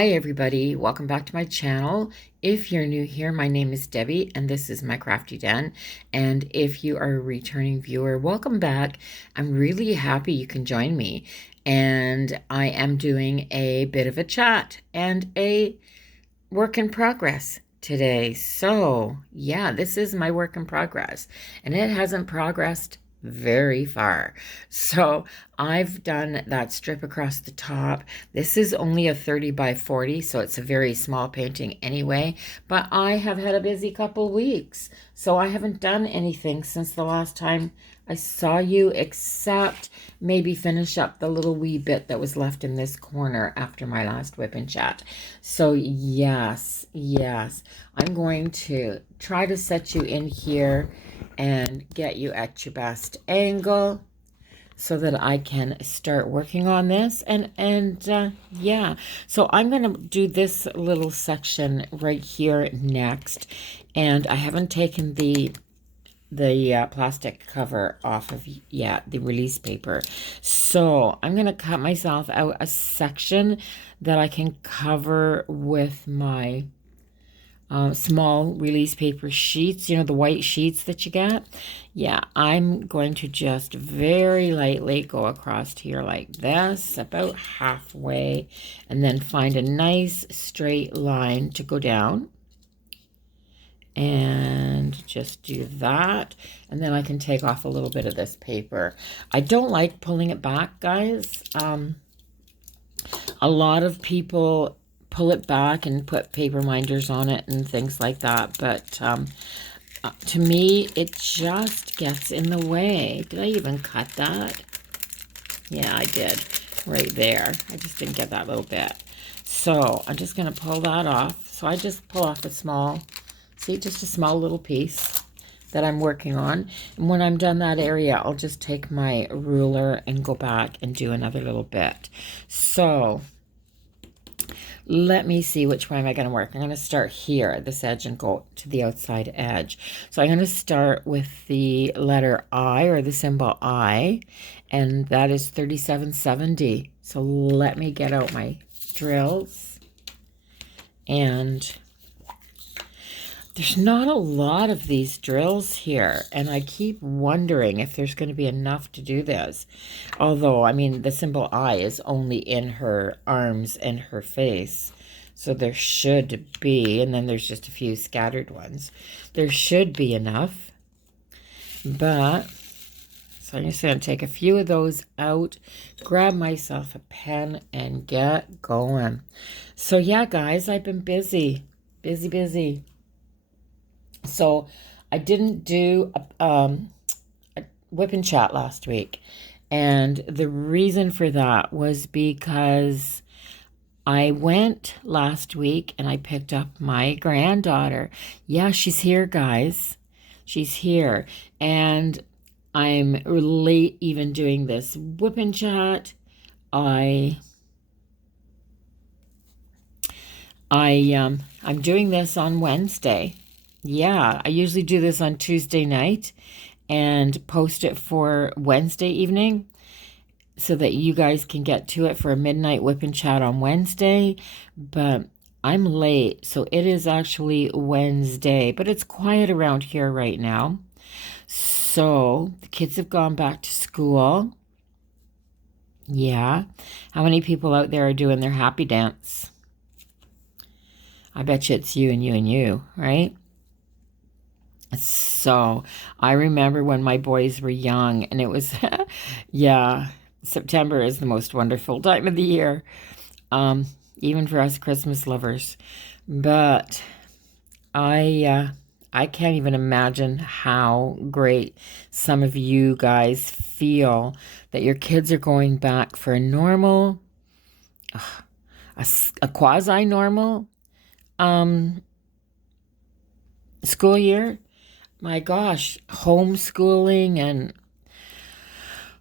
Hi everybody, welcome back to my channel. If you're new here, my name is Debbie and this is my crafty den. And if you are a returning viewer, welcome back. I'm really happy you can join me. And I am doing a bit of a chat and a work in progress today. So yeah, this is my work in progress and it hasn't progressed very far. So I've done that strip across the top. This is only a 30 by 40, so it's a very small painting anyway, but I have had a busy couple weeks, so I haven't done anything since the last time I saw you, except maybe finish up the little wee bit that was left in this corner after my last whip and chat. So yes, I'm going to try to set you in here and get you at your best angle so that I can start working on this. Yeah, so I'm going to do this little section right here next, and I haven't taken the plastic cover off of yet, the release paper. So I'm going to cut myself out a section that I can cover with my small release paper sheets, you know, the white sheets that you get. Yeah, I'm going to just very lightly go across here like this, about halfway, and then find a nice straight line to go down. And just do that, and then I can take off a little bit of this paper. I don't like pulling it back, guys. A lot of people pull it back and put paper minders on it and things like that, but to me it just gets in the way. Did I even cut that? Yeah, I did, right there. I just didn't get that little bit, so I'm just going to pull that off. So I just pull off a small, see, just a small little piece that I'm working on, and when I'm done that area, I'll just take my ruler and go back and do another little bit. So let me see, which way am I going to work? I'm going to start here at this edge and go to the outside edge. So I'm going to start with the letter I, or the symbol I, and that is 3770. So let me get out my drills. And there's not a lot of these drills here, and I keep wondering if there's going to be enough to do this. Although, I mean, the symbol I is only in her arms and her face, so there should be, and then there's just a few scattered ones. There should be enough, but, so I'm just going to take a few of those out, grab myself a pen, and get going. So yeah, guys, I've been busy. So I didn't do a whip and chat last week. And the reason for that was because I went last week and I picked up my granddaughter. Yeah, she's here, guys. She's here. And I'm late even doing this whip and chat. I'm doing this on Wednesday. Yeah, I usually do this on Tuesday night and post it for Wednesday evening so that you guys can get to it for a midnight whip and chat on Wednesday. But I'm late, so it is actually Wednesday, but it's quiet around here right now. So the kids have gone back to school. Yeah. How many people out there are doing their happy dance? I bet you it's you and you and you, right? So I remember when my boys were young, and it was, yeah, September is the most wonderful time of the year, even for us Christmas lovers. But I can't even imagine how great some of you guys feel that your kids are going back for a normal, a quasi-normal school year. My gosh, homeschooling, and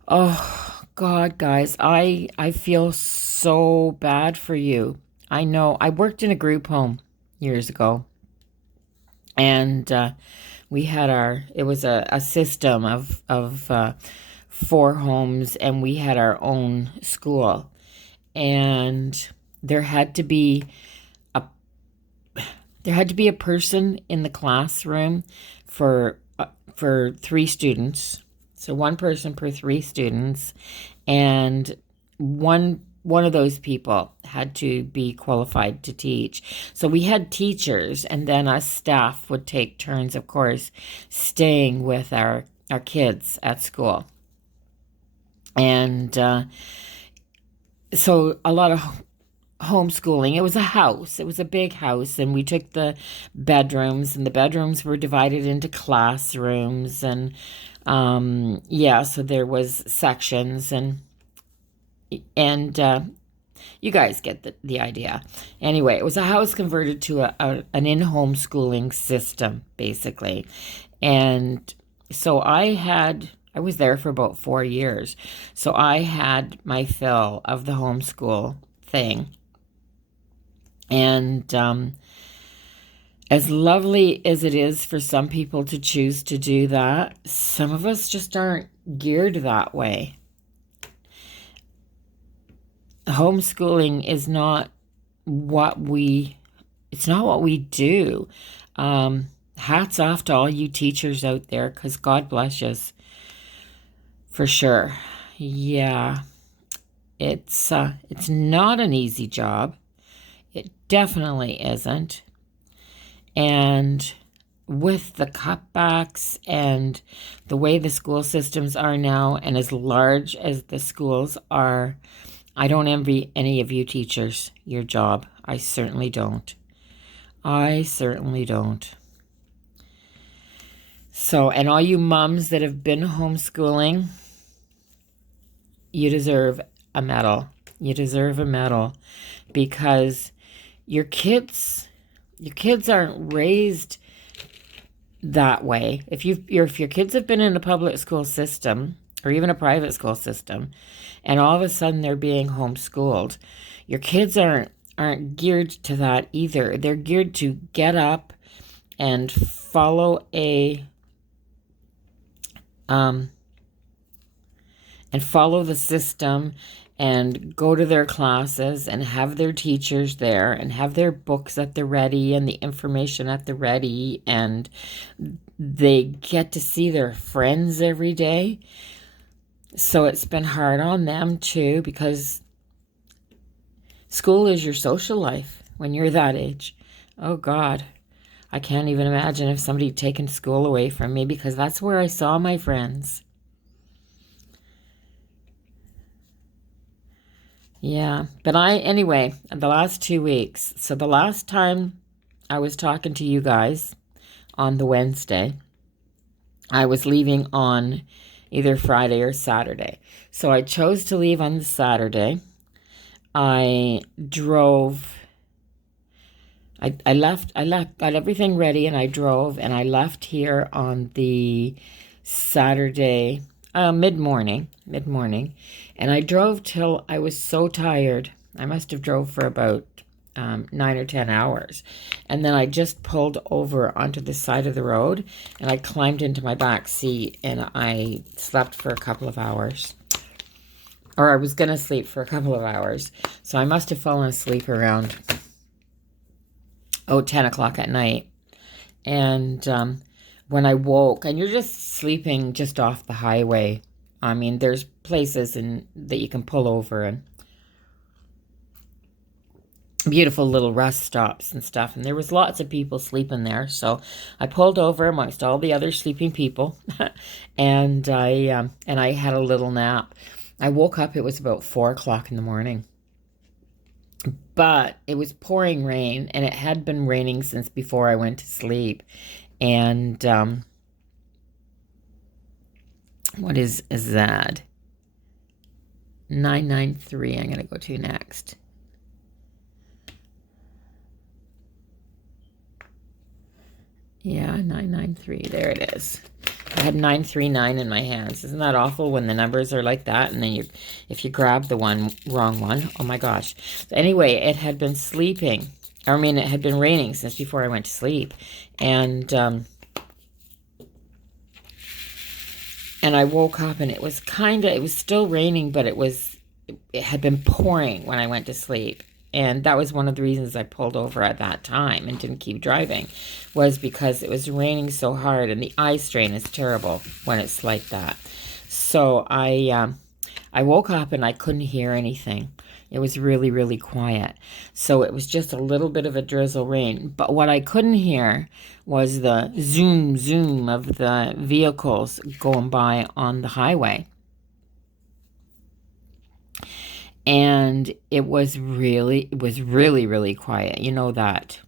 oh God, guys, I feel so bad for you. I know. I worked in a group home years ago, and we had it was a system of 4 homes, and we had our own school. And there had to be a a person in the classroom for 3 students. So one person per 3 students, and one of those people had to be qualified to teach. So we had teachers, and then us staff would take turns, of course, staying with our kids at school. And so a lot of homeschooling. It was a house. It was a big house, and we took the bedrooms, and the bedrooms were divided into classrooms, and yeah, so there was sections, and you guys get the idea. Anyway, it was a house converted to an in-home schooling system, basically. And so I was there for about 4 years. So I had my fill of the homeschool thing. And as lovely as it is for some people to choose to do that, some of us just aren't geared that way. Homeschooling is not what we do. Hats off to all you teachers out there, because God bless you, for sure. Yeah, it's not an easy job. It definitely isn't. And with the cutbacks and the way the school systems are now, and as large as the schools are, I don't envy any of you teachers your job. I certainly don't. I certainly don't. So, and all you moms that have been homeschooling, you deserve a medal. You deserve a medal, because your kids aren't raised that way. If your kids have been in a public school system or even a private school system, and all of a sudden they're being homeschooled, your kids aren't geared to that either. They're geared to get up and follow the system, and go to their classes and have their teachers there and have their books at the ready and the information at the ready, and they get to see their friends every day. So it's been hard on them too, because school is your social life when you're that age. Oh God, I can't even imagine if somebody had taken school away from me, because that's where I saw my friends. Yeah, but anyway, the last 2 weeks. So the last time I was talking to you guys on the Wednesday, I was leaving on either Friday or Saturday. So I chose to leave on the Saturday. I got everything ready, and I drove, and I left here on the Saturday, mid-morning, and I drove till I was so tired. I must have drove for about 9 or 10 hours, and then I just pulled over onto the side of the road, and I climbed into my back seat, and I slept for a couple of hours. Or I was going to sleep for a couple of hours, so I must have fallen asleep around 10 o'clock at night. And when I woke, and you're just sleeping just off the highway. I mean, there's places that you can pull over, and beautiful little rest stops and stuff. And there was lots of people sleeping there. So I pulled over amongst all the other sleeping people, and I had a little nap. I woke up, it was about 4 o'clock in the morning. But it was pouring rain, and it had been raining since before I went to sleep. And what is that? 993 I'm going to go to next. Yeah, 993. There it is. I had 939 in my hands. Isn't that awful when the numbers are like that? And then if you grab the wrong one, oh my gosh. So anyway, it had been sleeping. I mean, it had been raining since before I went to sleep. And I woke up, and it was still raining, but it had been pouring when I went to sleep. And that was one of the reasons I pulled over at that time and didn't keep driving, was because it was raining so hard, and the eye strain is terrible when it's like that. So I woke up and I couldn't hear anything. It was really, really quiet. So it was just a little bit of a drizzle rain. But what I couldn't hear was the zoom, zoom of the vehicles going by on the highway. And it was really, really quiet. You know, that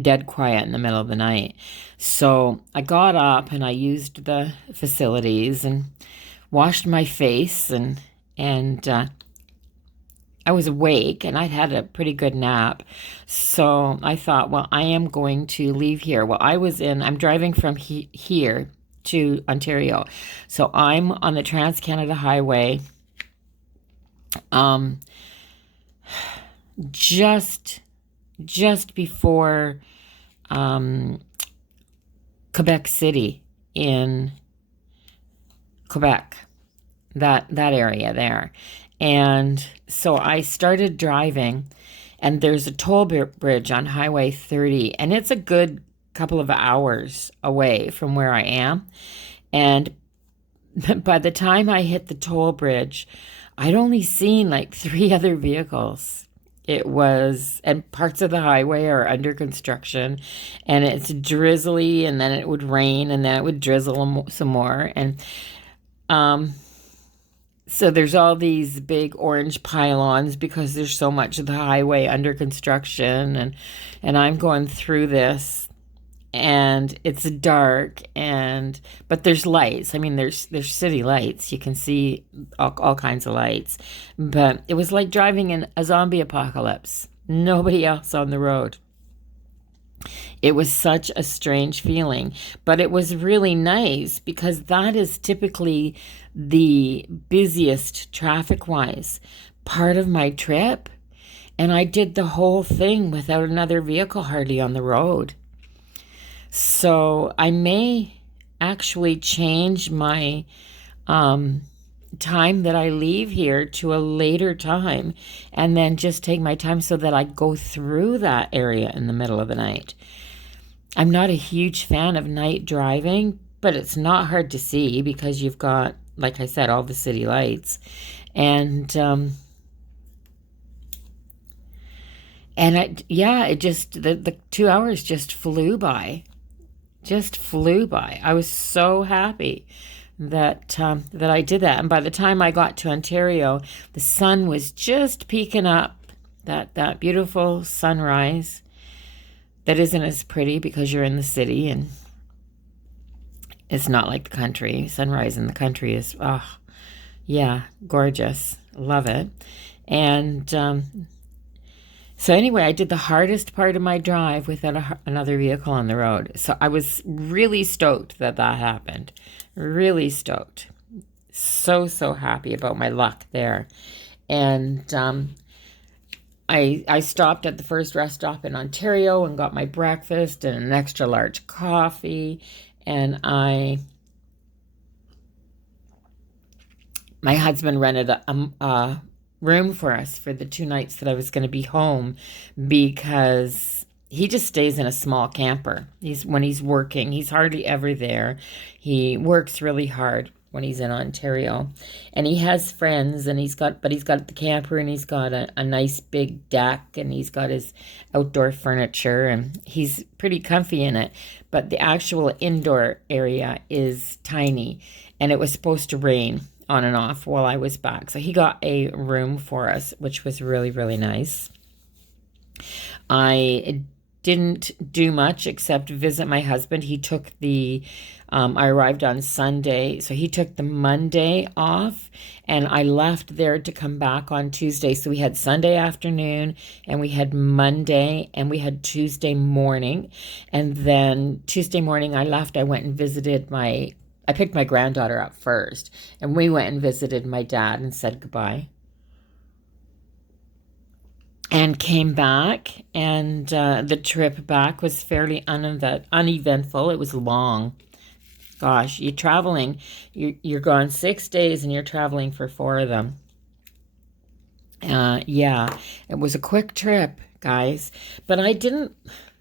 dead quiet in the middle of the night. So I got up and I used the facilities and washed my face, and I was awake and I'd had a pretty good nap. So I thought, well, I am going to leave here. Well, I'm driving from here to Ontario. So I'm on the Trans-Canada Highway, just before Quebec City in Quebec, that area there. And so I started driving, and there's a toll bridge on Highway 30, and it's a good couple of hours away from where I am. And by the time I hit the toll bridge, I'd only seen like 3 other vehicles. And parts of the highway are under construction, and it's drizzly, and then it would rain, and then it would drizzle some more. And so there's all these big orange pylons because there's so much of the highway under construction, and I'm going through this, and it's dark, but there's lights. I mean, there's city lights. You can see all kinds of lights. But it was like driving in a zombie apocalypse. Nobody else on the road. It was such a strange feeling, but it was really nice because that is typically the busiest traffic-wise part of my trip. And I did the whole thing without another vehicle hardly on the road. So I may actually change my time that I leave here to a later time, and then just take my time so that I go through that area in the middle of the night. I'm not a huge fan of night driving, but it's not hard to see because you've got, like I said, all the city lights. And the 2 hours just flew by. I was so happy that I did that. And by the time I got to Ontario, the sun was just peeking up, that beautiful sunrise that isn't as pretty because you're in the city, and it's not like the country. Sunrise in the country is, gorgeous. Love it. And so anyway, I did the hardest part of my drive without another vehicle on the road. So I was really stoked that happened. Really stoked. So happy about my luck there. And I stopped at the first rest stop in Ontario and got my breakfast and an extra large coffee. And my husband rented a room for us for the 2 nights that I was going to be home, because he just stays in a small camper. When he's working, he's hardly ever there. He works really hard when he's in Ontario, and he has friends, and he's got the camper, and he's got a nice big deck, and he's got his outdoor furniture, and he's pretty comfy in it. But the actual indoor area is tiny, and it was supposed to rain on and off while I was back. So he got a room for us, which was really, really nice. I didn't do much except visit my husband. He took I arrived on Sunday, so he took the Monday off, and I left there to come back on Tuesday. So we had Sunday afternoon, and we had Monday, and we had Tuesday morning. And then Tuesday morning I left. I went and visited I picked my granddaughter up first, and we went and visited my dad and said goodbye. And came back, and the trip back was fairly uneventful. It was long. Gosh, you're gone 6 days, and you're traveling for 4 of them. Yeah, it was a quick trip, guys, but I didn't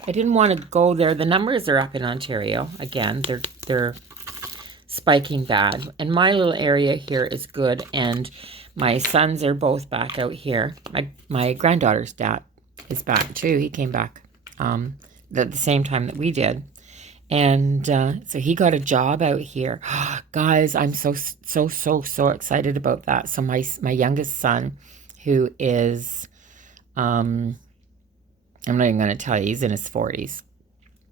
want to go there. The numbers are up in Ontario again. They're spiking bad, and my little area here is good. And my sons are both back out here. My granddaughter's dad is back too. He came back at the same time that we did. And so he got a job out here. Guys, I'm so excited about that. So my youngest son, who is, I'm not even going to tell you, he's in his 40s,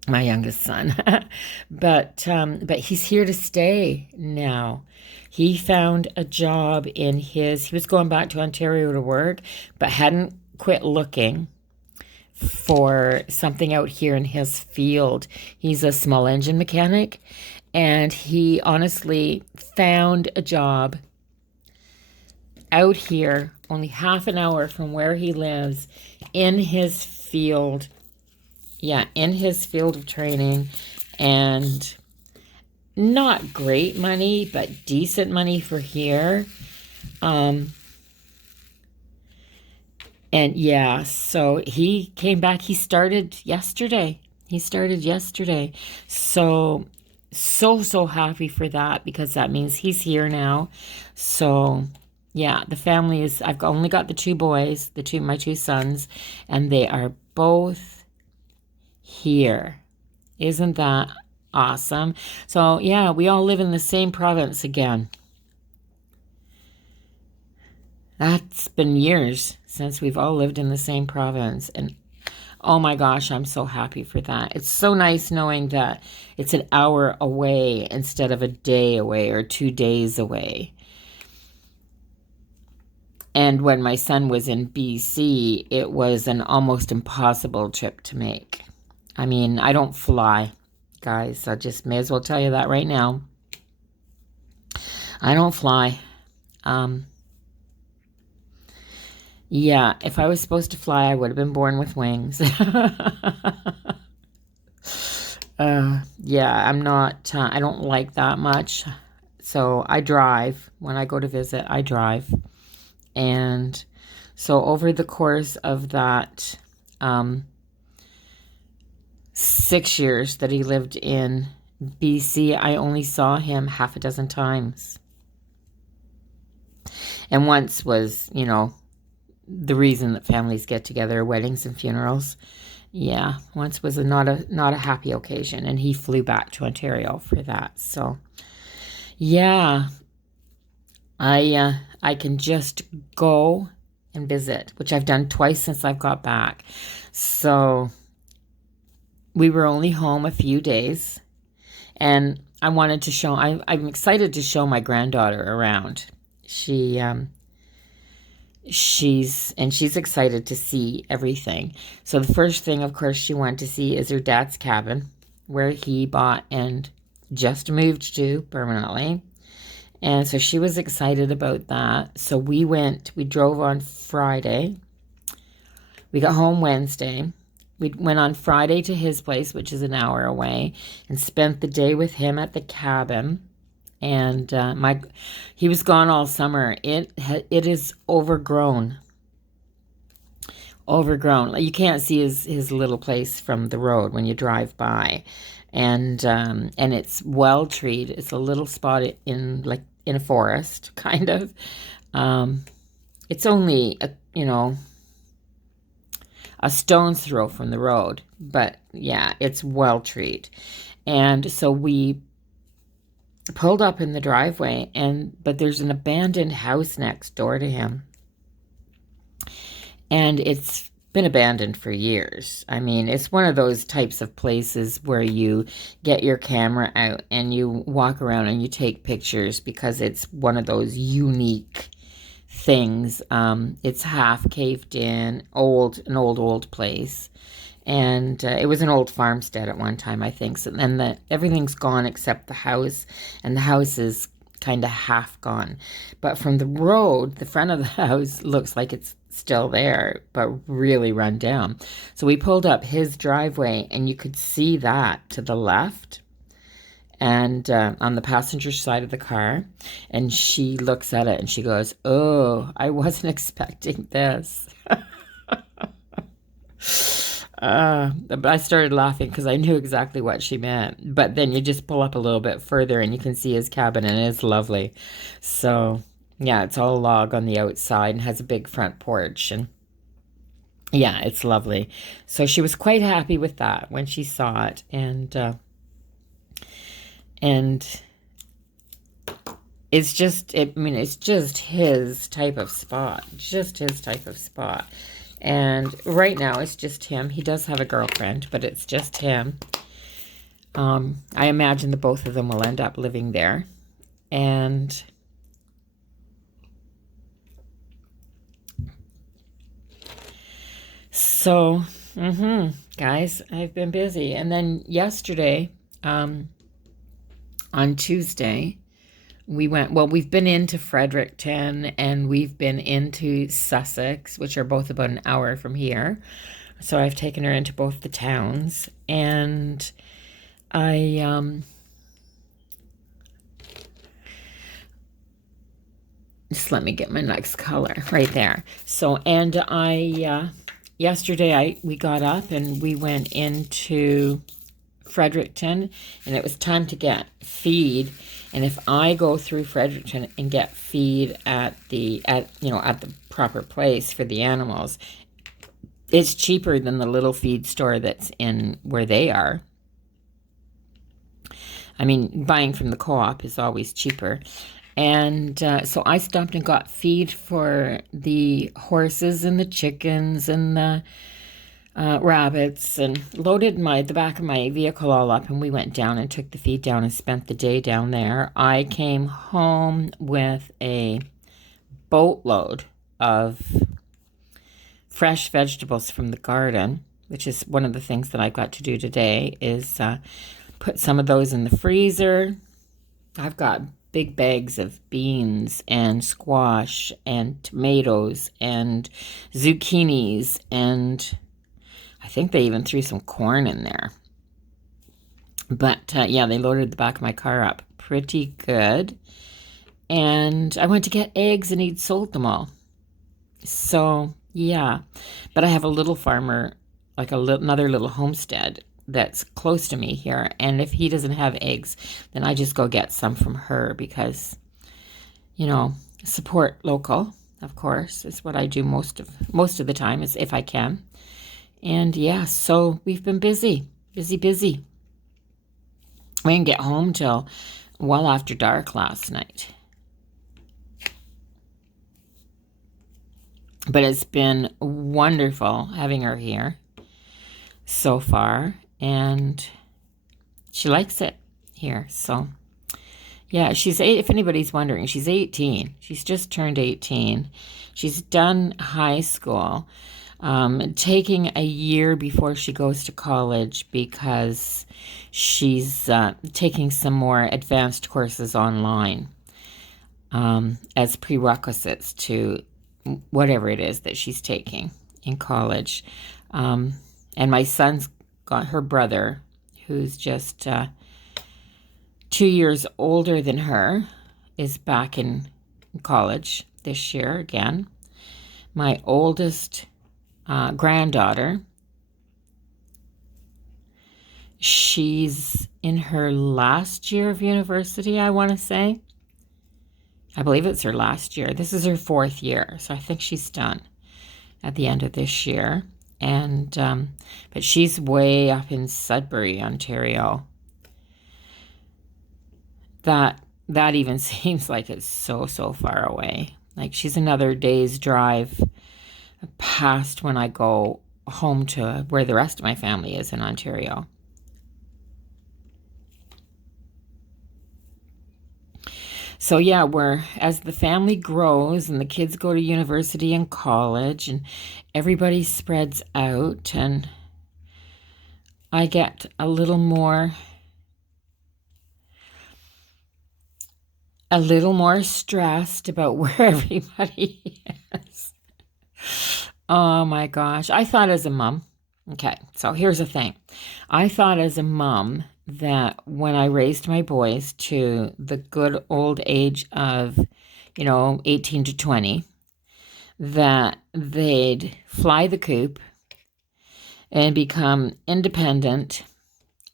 my youngest son. But he's here to stay now. He found a job he was going back to Ontario to work, but hadn't quit looking for something out here in his field. He's a small engine mechanic, and he honestly found a job out here, only half an hour from where he lives, in his field. Yeah, in his field of training, and not great money, but decent money for here. And yeah, so he came back. He started yesterday. So happy for that, because that means he's here now. So yeah, the family is, I've only got the two boys, my two sons, and they are both here. Isn't that awesome? So yeah, we all live in the same province again. That's been years since we've all lived in the same province. And oh my gosh, I'm so happy for that. It's so nice knowing that it's an hour away instead of a day away or 2 days away. And when my son was in BC, it was an almost impossible trip to make. I mean, I don't fly, guys. I just may as well tell you that right now. I don't fly. Yeah, if I was supposed to fly, I would have been born with wings. Yeah, I'm not, I don't like that much. So I drive. When I go to visit, I drive. And so over the course of that 6 years that he lived in BC, I only saw him half a dozen times. And once was, the reason that families get together, weddings and funerals. Yeah, once was not a happy occasion, and he flew back to Ontario for that. So, yeah, I can just go and visit, which I've done twice since I've got back. So we were only home a few days, and I wanted to show. I'm excited to show my granddaughter around. She's excited to see everything. So the first thing, of course, she wanted to see is her dad's cabin, where he bought and just moved to permanently. And so she was excited about that. So we drove on Friday. We got home Wednesday. We went on Friday to his place, which is an hour away, and spent the day with him at the cabin. And he was gone all summer. It is overgrown. You can't see his little place from the road when you drive by, and it's well treed. It's a little spot in a forest, kind of. It's only a stone's throw from the road, but yeah, it's well treed. And so we pulled up in the driveway, but there's an abandoned house next door to him, and it's been abandoned for years. I mean, it's one of those types of places where you get your camera out and you walk around and you take pictures, because it's one of those unique things. It's half caved in, an old place. And it was an old farmstead at one time, I think. So, and everything's gone except the house, and the house is kind of half gone. But from the road, the front of the house looks like it's still there, but really run down. So we pulled up his driveway, and you could see that to the left. and on the passenger side of the car, and she looks at it and she goes, "Oh, I wasn't expecting this." But I started laughing because I knew exactly what she meant. But then you just pull up a little bit further and you can see his cabin, and it's lovely. So, yeah, it's all log on the outside and has a big front porch. And yeah, it's lovely. So she was quite happy with that when she saw it. And it's just, it's just his type of spot. Just his type of spot. And right now, it's just him. He does have a girlfriend, but it's just him. I imagine the both of them will end up living there. And so, guys, I've been busy. And then yesterday, on Tuesday, we've been into Fredericton and we've been into Sussex, which are both about an hour from here. So I've taken her into both the towns, and I just let me get my next color right there. So, and yesterday we got up and we went into Fredericton, and it was time to get feed. And if I go through Fredericton and get feed at the proper place for the animals, it's cheaper than the little feed store that's in where they are. I mean, buying from the co-op is always cheaper. And so I stopped and got feed for the horses and the chickens and the rabbits, and loaded the back of my vehicle all up, and we went down and took the feed down and spent the day down there. I came home with a boatload of fresh vegetables from the garden, which is one of the things that I've got to do today, is put some of those in the freezer. I've got big bags of beans and squash and tomatoes and zucchinis, and I think they even threw some corn in there. But yeah, they loaded the back of my car up pretty good. And I went to get eggs and he'd sold them all. So yeah, but I have a little farmer, like another little homestead that's close to me here. And if he doesn't have eggs, then I just go get some from her because, support local, of course, is what I do most of the time, is if I can. And yeah, so we've been busy. We didn't get home till well after dark last night. But it's been wonderful having her here so far, and she likes it here. So yeah, she's 8. If anybody's wondering, she's 18. She's just turned 18. She's done high school. Taking a year before she goes to college because she's taking some more advanced courses online as prerequisites to whatever it is that she's taking in college. And my son's got her brother, who's just 2 years older than her, is back in college this year again. My oldest granddaughter, she's in her last year of university, I want to say. I believe it's her last year. This is her 4th year, so I think she's done at the end of this year. And but she's way up in Sudbury, Ontario. That even seems like it's so far away. Like, she's another day's drive past when I go home to where the rest of my family is in Ontario. So yeah, as the family grows and the kids go to university and college and everybody spreads out, and I get a little more stressed about where everybody is. Oh my gosh. I thought as a mom, okay, so here's the thing. I thought as a mom that when I raised my boys to the good old age of, 18 to 20, that they'd fly the coop and become independent,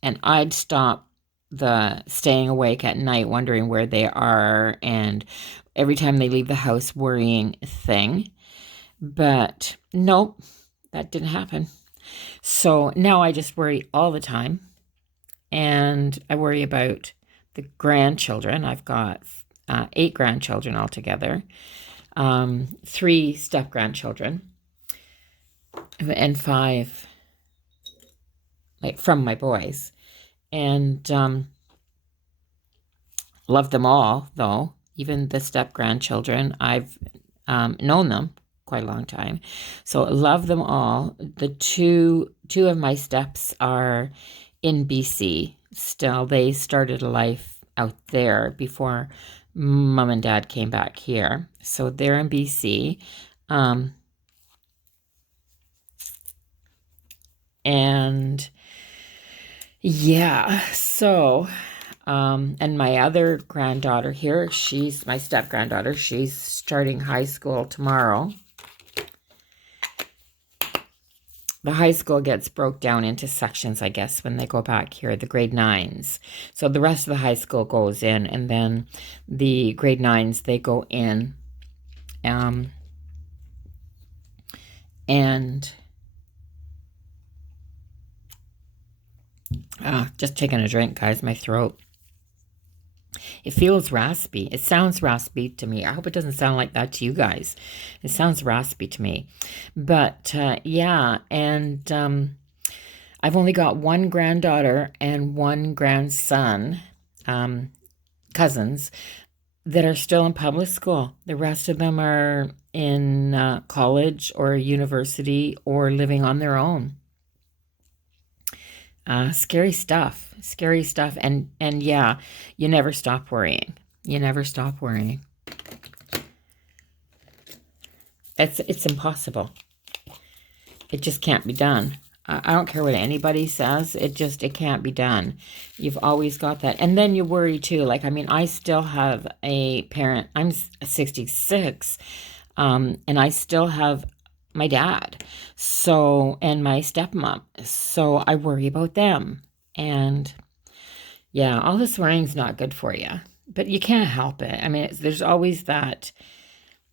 and I'd stop the staying awake at night wondering where they are, and every time they leave the house worrying thing. But nope, that didn't happen. So now I just worry all the time, and I worry about the grandchildren. I've got 8 grandchildren altogether, 3 step-grandchildren, and 5 from my boys. And love them all, though. Even the step-grandchildren, I've known them quite a long time. So love them all. The two of my steps are in BC still. They started a life out there before Mom and Dad came back here. So they're in BC. And yeah, so and my other granddaughter here, she's my step-granddaughter. She's starting high school tomorrow. The high school gets broke down into sections, I guess, when they go back here, the grade 9s. So the rest of the high school goes in, and then the grade 9s, they go in. Just taking a drink, guys, my throat. It feels raspy. It sounds raspy to me. I hope it doesn't sound like that to you guys. It sounds raspy to me. But yeah, and I've only got 1 granddaughter and 1 grandson, cousins, that are still in public school. The rest of them are in college or university or living on their own. Scary stuff. And yeah, you never stop worrying. You never stop worrying. It's impossible. It just can't be done. I don't care what anybody says. It can't be done. You've always got that. And then you worry too. Like, I mean, I still have a parent. I'm 66. And I still have my dad, and my stepmom. So I worry about them. And yeah, all this worrying's not good for you, but you can't help it. I mean, there's always that,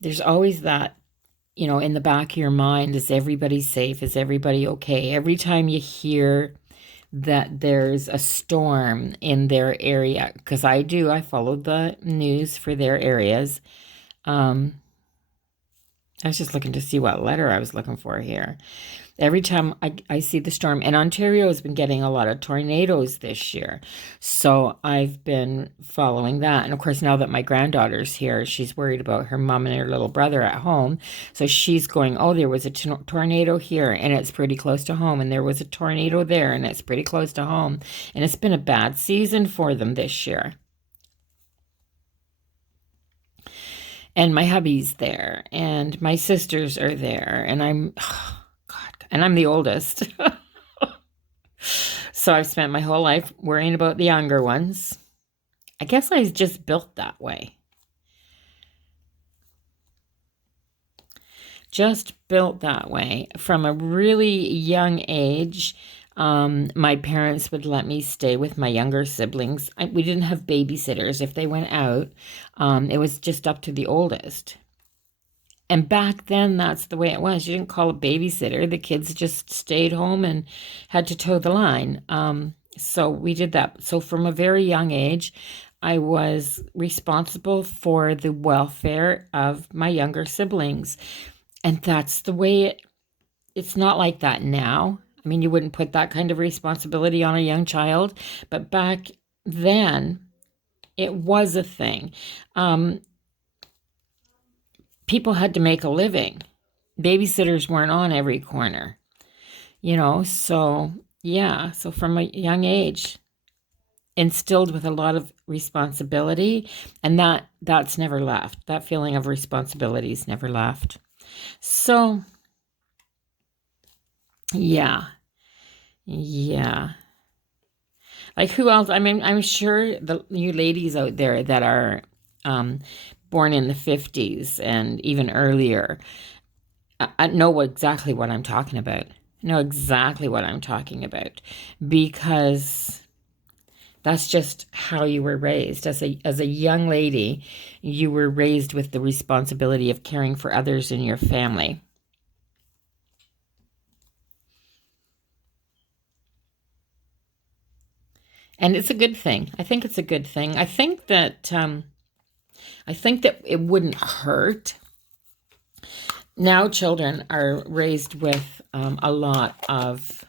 in the back of your mind, is everybody safe? Is everybody okay? Every time you hear that there's a storm in their area, because I follow the news for their areas. I was just looking to see what letter I was looking for here. Every time I see the storm, and Ontario has been getting a lot of tornadoes this year. So I've been following that. And of course, now that my granddaughter's here, she's worried about her mom and her little brother at home. So she's going, oh, there was a tornado here and it's pretty close to home. And there was a tornado there and it's pretty close to home. And it's been a bad season for them this year. And my hubby's there, and my sisters are there, and I'm the oldest. So I've spent my whole life worrying about the younger ones. I guess I was just built that way. Just built that way. From a really young age, my parents would let me stay with my younger siblings. We didn't have babysitters. If they went out, it was just up to the oldest. And back then, that's the way it was. You didn't call a babysitter. The kids just stayed home and had to toe the line. So we did that. So from a very young age, I was responsible for the welfare of my younger siblings. And that's the way it's not like that now. I mean, you wouldn't put that kind of responsibility on a young child, but back then it was a thing. People had to make a living. Babysitters weren't on every corner, so yeah. So from a young age, instilled with a lot of responsibility, and that's never left. That feeling of responsibility's never left. So yeah. Like who else? I mean, I'm sure you ladies out there that are um, born in the 50s and even earlier, I know exactly what I'm talking about. Know exactly what I'm talking about because that's just how you were raised. As a young lady, you were raised with the responsibility of caring for others in your family. And it's a good thing. I think it's a good thing. I think that it wouldn't hurt. Now children are raised with a lot of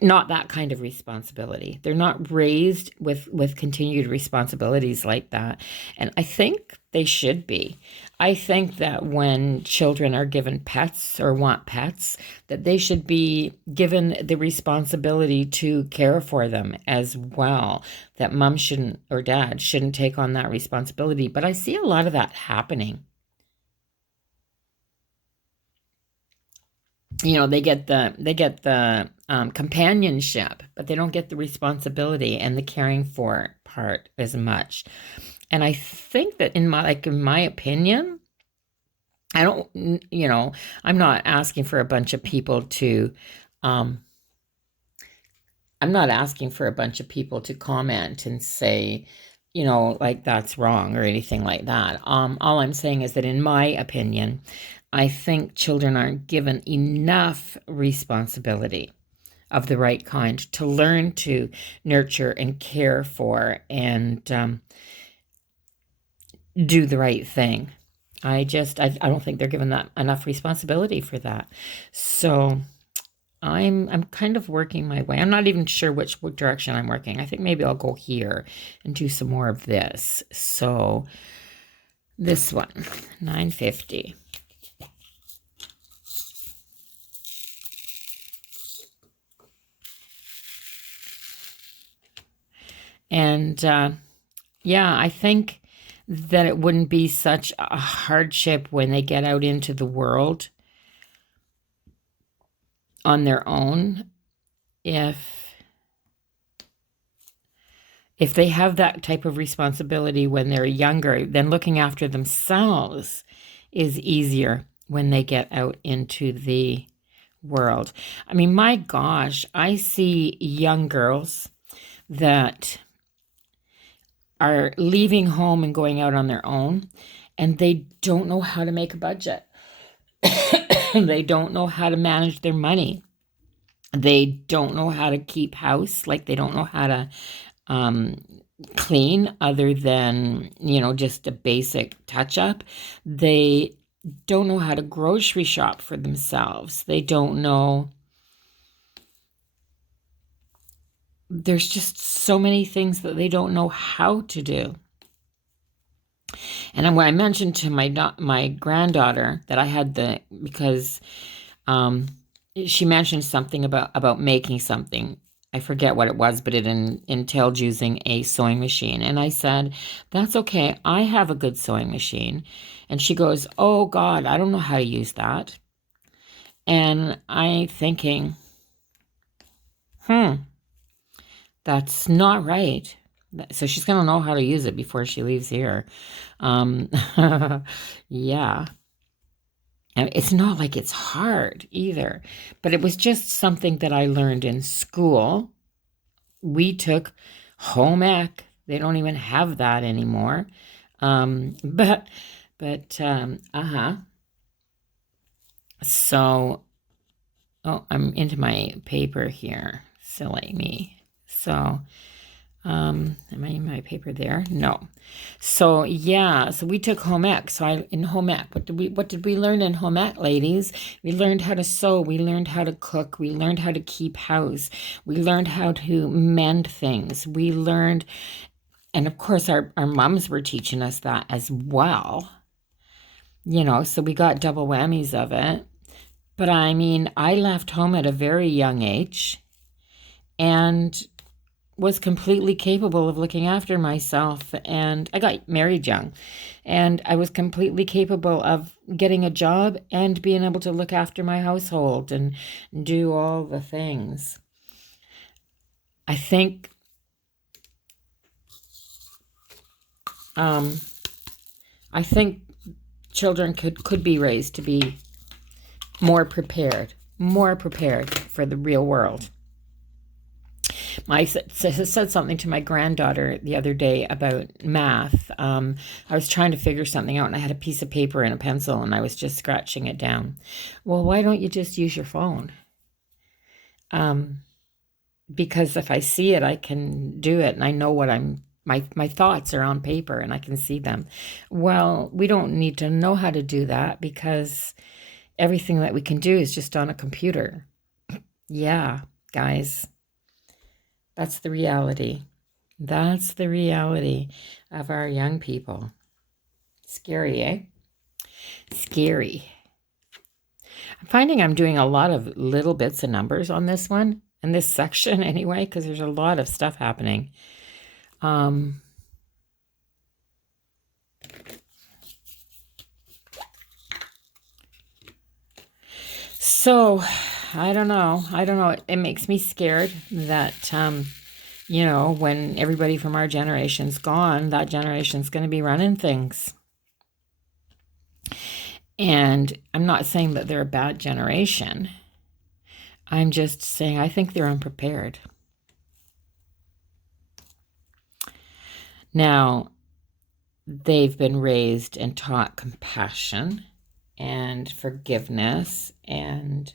not that kind of responsibility. They're not raised with continued responsibilities like that. And I think they should be. I think that when children are given pets or want pets, that they should be given the responsibility to care for them as well. That mom shouldn't or dad shouldn't take on that responsibility. But I see a lot of that happening. They get the companionship, but they don't get the responsibility and the caring for part as much. And I think that in my opinion, I don't I'm not asking for a bunch of people to um I'm not asking for a bunch of people to comment and say, like that's wrong or anything like that. All I'm saying is that in my opinion, I think children aren't given enough responsibility of the right kind to learn to nurture and care for and do the right thing. I don't think they're given that enough responsibility for that. So I'm kind of working my way. I'm not even sure which direction I'm working. I think maybe I'll go here and do some more of this. So this one, 950. And yeah, I think that it wouldn't be such a hardship when they get out into the world on their own if they have that type of responsibility when they're younger, then looking after themselves is easier when they get out into the world. I mean, my gosh, I see young girls that are leaving home and going out on their own, and they don't know how to make a budget. They don't know how to manage their money. They don't know how to keep house. Like they don't know how to um, clean other than, just a basic touch up. They don't know how to grocery shop for themselves. They don't know. There's just so many things that they don't know how to do. And when I mentioned to my granddaughter that I had because um, she mentioned something about making something. I forget what it was, but it entailed using a sewing machine. And I said, that's okay. I have a good sewing machine. And she goes, oh God, I don't know how to use that. And I'm thinking, that's not right. So she's going to know how to use it before she leaves here. Um, yeah. And it's not like it's hard either, but it was just something that I learned in school. We took home ec. They don't even have that anymore. But so, oh, I'm into my paper here. Silly me. So, am I in my paper there? No. So yeah, so we took home ec. In home ec, what did we learn in home ec, ladies? We learned how to sew, we learned how to cook, we learned how to keep house, we learned how to mend things. We learned, and of course our moms were teaching us that as well. So we got double whammies of it. But I mean, I left home at a very young age and was completely capable of looking after myself. And I got married young, and I was completely capable of getting a job and being able to look after my household and do all the things. I think um, I think children could be raised to be more prepared for the real world. I said something to my granddaughter the other day about math. I was trying to figure something out, and I had a piece of paper and a pencil, and I was just scratching it down. Well, why don't you just use your phone? Because if I see it, I can do it, and I know what my thoughts are on paper, and I can see them. Well, we don't need to know how to do that because everything that we can do is just on a computer. Yeah, guys. That's the reality. That's the reality of our young people. Scary, eh? Scary. I'm finding I'm doing a lot of little bits of numbers on this one, in this section anyway, because there's a lot of stuff happening. So, I don't know. It makes me scared that, when everybody from our generation's gone, that generation's going to be running things. And I'm not saying that they're a bad generation. I'm just saying I think they're unprepared. Now, they've been raised and taught compassion and forgiveness and,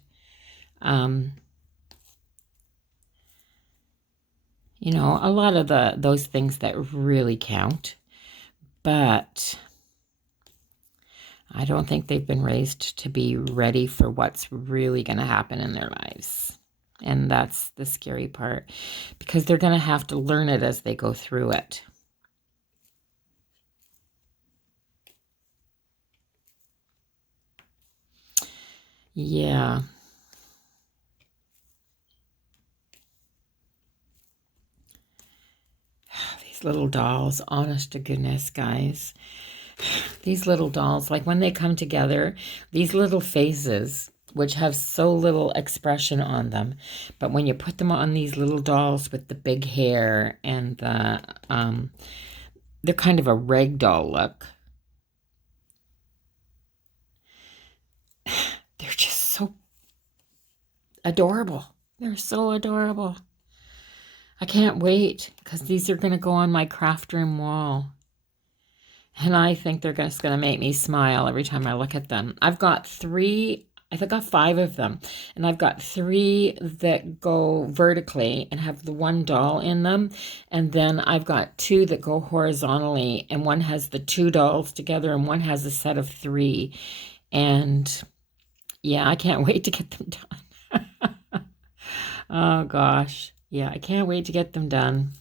a lot of those things that really count. But I don't think they've been raised to be ready for what's really going to happen in their lives. And that's the scary part, because they're going to have to learn it as they go through it. Yeah. These little dolls, honest to goodness, guys. These little dolls, like when they come together, these little faces, which have so little expression on them, but when you put them on these little dolls with the big hair and they're kind of a rag doll look. They're just so adorable. They're so adorable. I can't wait, because these are going to go on my craft room wall. And I think they're just going to make me smile every time I look at them. I've got 5 of them. And I've got 3 that go vertically and have the one doll in them. And then I've got 2 that go horizontally. And one has the 2 dolls together and one has a set of 3. And yeah, I can't wait to get them done. Oh, gosh. Yeah, I can't wait to get them done.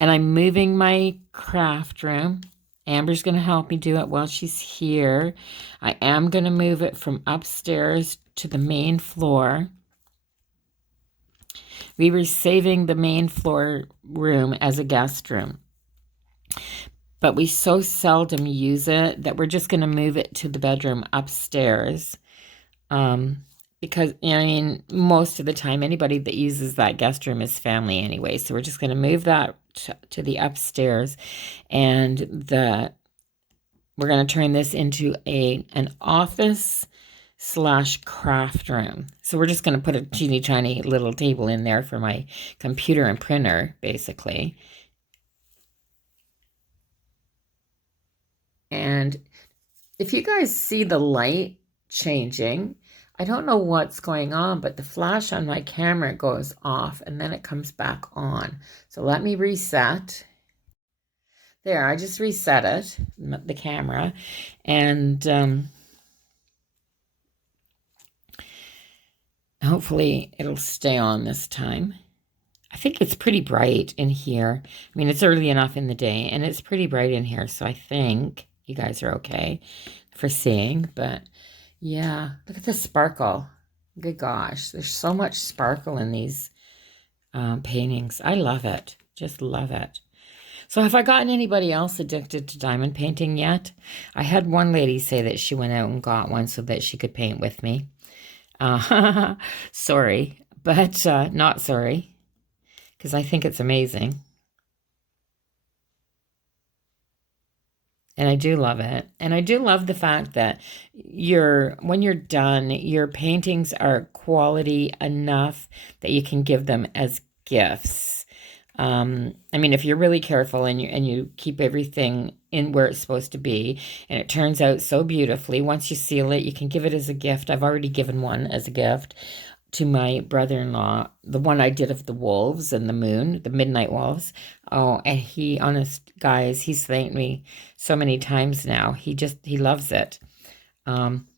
And I'm moving my craft room. Amber's going to help me do it while she's here. I am going to move it from upstairs to the main floor. We were saving the main floor room as a guest room, but we so seldom use it that we're just going to move it to the bedroom upstairs. Because, most of the time, anybody that uses that guest room is family anyway. So we're just going to move that to the upstairs. And we're going to turn this into an office / craft room. So we're just going to put a teeny tiny little table in there for my computer and printer, basically. And if you guys see the light changing, I don't know what's going on, but the flash on my camera goes off and then it comes back on. So let me reset. There, I just reset it, the camera, and hopefully it'll stay on this time. I think it's pretty bright in here. It's early enough in the day and it's pretty bright in here, so I think you guys are okay for seeing, but yeah, look at the sparkle. Good gosh, there's so much sparkle in these paintings. I love it. Just love it. So have I gotten anybody else addicted to diamond painting yet? I had one lady say that she went out and got one so that she could paint with me. Sorry, but not sorry. because I think it's amazing. And I do love it. And I do love the fact that when you're done, your paintings are quality enough that you can give them as gifts. I mean, if you're really careful and you keep everything in where it's supposed to be, and it turns out so beautifully, once you seal it, you can give it as a gift. I've already given one as a gift to my brother-in-law, the one I did of the wolves and the moon, the midnight wolves. Oh, and he, honest guys, he's thanked me so many times now. He loves it.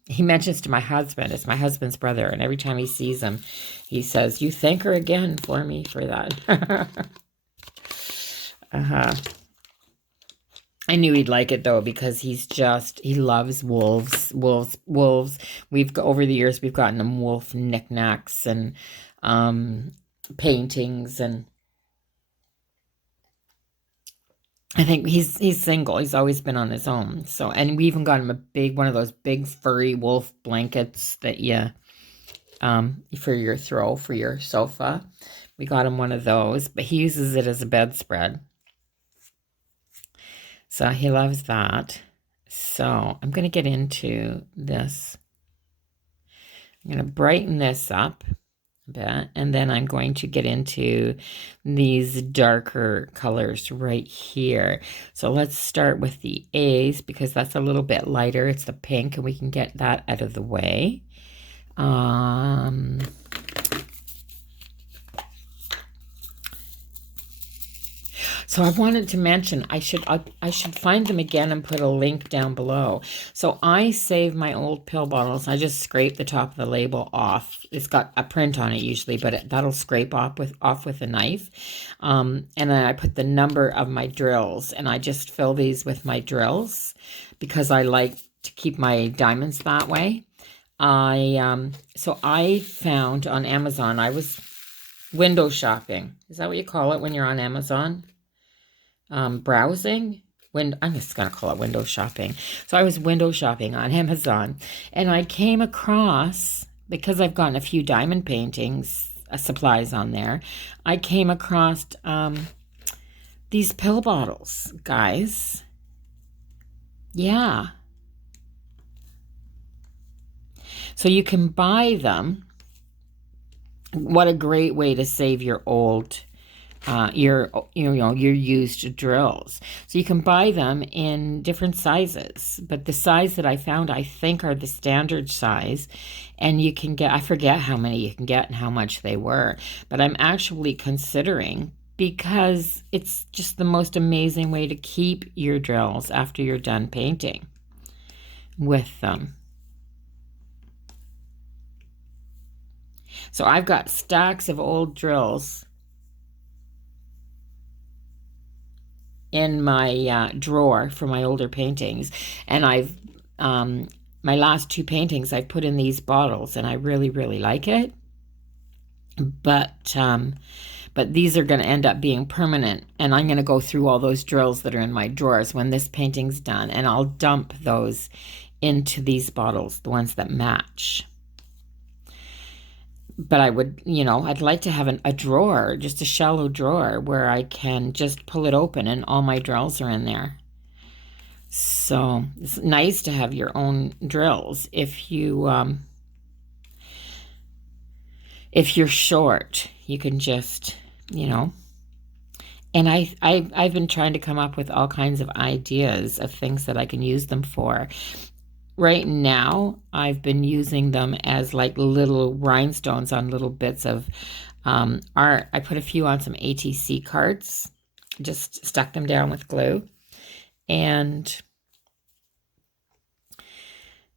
He mentions to my husband, it's my husband's brother, and every time he sees him, he says, "You thank her again for me for that." Uh-huh. I knew he'd like it though, because he loves wolves. Over the years, we've gotten him wolf knickknacks and paintings, and I think he's single. He's always been on his own. So, and we even got him one of those big furry wolf blankets that for your sofa. We got him one of those, but he uses it as a bedspread. So he loves that. So I'm going to get into this. I'm going to brighten this up a bit, and then I'm going to get into these darker colors right here. So let's start with the A's, because that's a little bit lighter. It's the pink, and we can get that out of the way. So I wanted to mention, I should find them again and put a link down below. So I save my old pill bottles. I just scrape the top of the label off. It's got a print on it usually, but that'll scrape off with a knife. And then I put the number of my drills, and I just fill these with my drills because I like to keep my diamonds that way. So I found on Amazon, I was window shopping. Is that what you call it when you're on Amazon? Browsing. I'm just going to call it window shopping. So I was window shopping on Amazon, and I came across, because I've gotten a few diamond paintings supplies on there, I came across these pill bottles, guys. Yeah. So you can buy them. What a great way to save your old your used drills. So you can buy them in different sizes, but the size that I found, I think, are the standard size, and you can get, I forget how many you can get and how much they were, but I'm actually considering, because it's just the most amazing way to keep your drills after you're done painting with them. So I've got stacks of old drills in my drawer for my older paintings, and I've my last two paintings I've put in these bottles, and I really, really like it. But these are going to end up being permanent, and I'm going to go through all those drills that are in my drawers when this painting's done, and I'll dump those into these bottles, the ones that match. But I would, I'd like to have a drawer, just a shallow drawer, where I can just pull it open and all my drills are in there. So it's nice to have your own drills if you're short. You can just, And I've been trying to come up with all kinds of ideas of things that I can use them for. Right now, I've been using them as like little rhinestones on little bits of art. I put a few on some ATC cards, just stuck them down with glue. And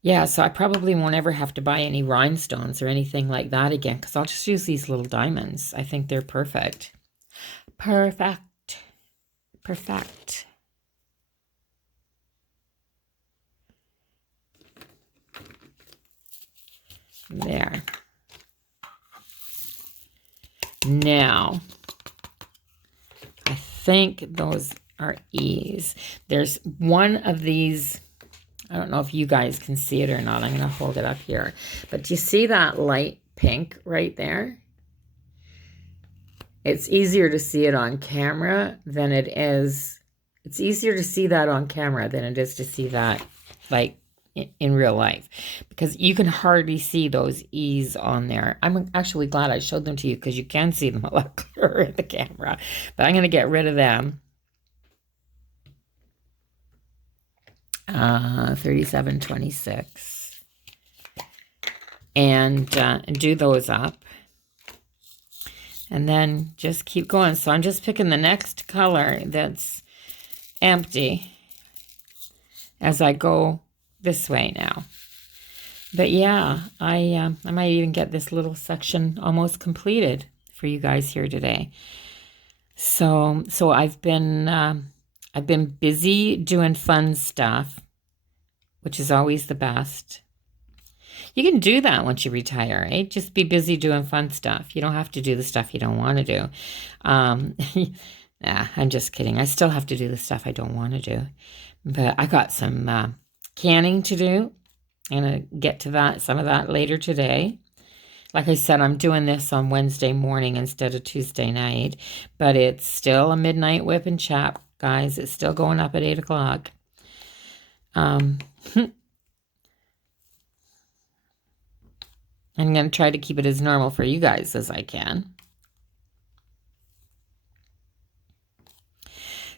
yeah, so I probably won't ever have to buy any rhinestones or anything like that again, because I'll just use these little diamonds. I think they're perfect. Perfect. There. Now, I think those are E's. There's one of these, I don't know if you guys can see it or not. I'm going to hold it up here. But do you see that light pink right there? It's easier to see it on camera than it is. It's easier to see that on camera than it is to see that like in real life, because you can hardly see those E's on there. I'm actually glad I showed them to you because you can see them a lot clearer in the camera. But I'm going to get rid of them. 3726. And do those up. And then just keep going. So I'm just picking the next color that's empty as I go this way now. But yeah, I might even get this little section almost completed for you guys here today. So I've been busy doing fun stuff, which is always the best. You can do that once you retire, eh? Just be busy doing fun stuff. You don't have to do the stuff you don't want to do. Nah, I'm just kidding. I still have to do the stuff I don't want to do. But I got some canning to do. I'm going to get to that, some of that later today. Like I said, I'm doing this on Wednesday morning instead of Tuesday night. But it's still a midnight whip and chap, guys. It's still going up at 8 o'clock. I'm going to try to keep it as normal for you guys as I can.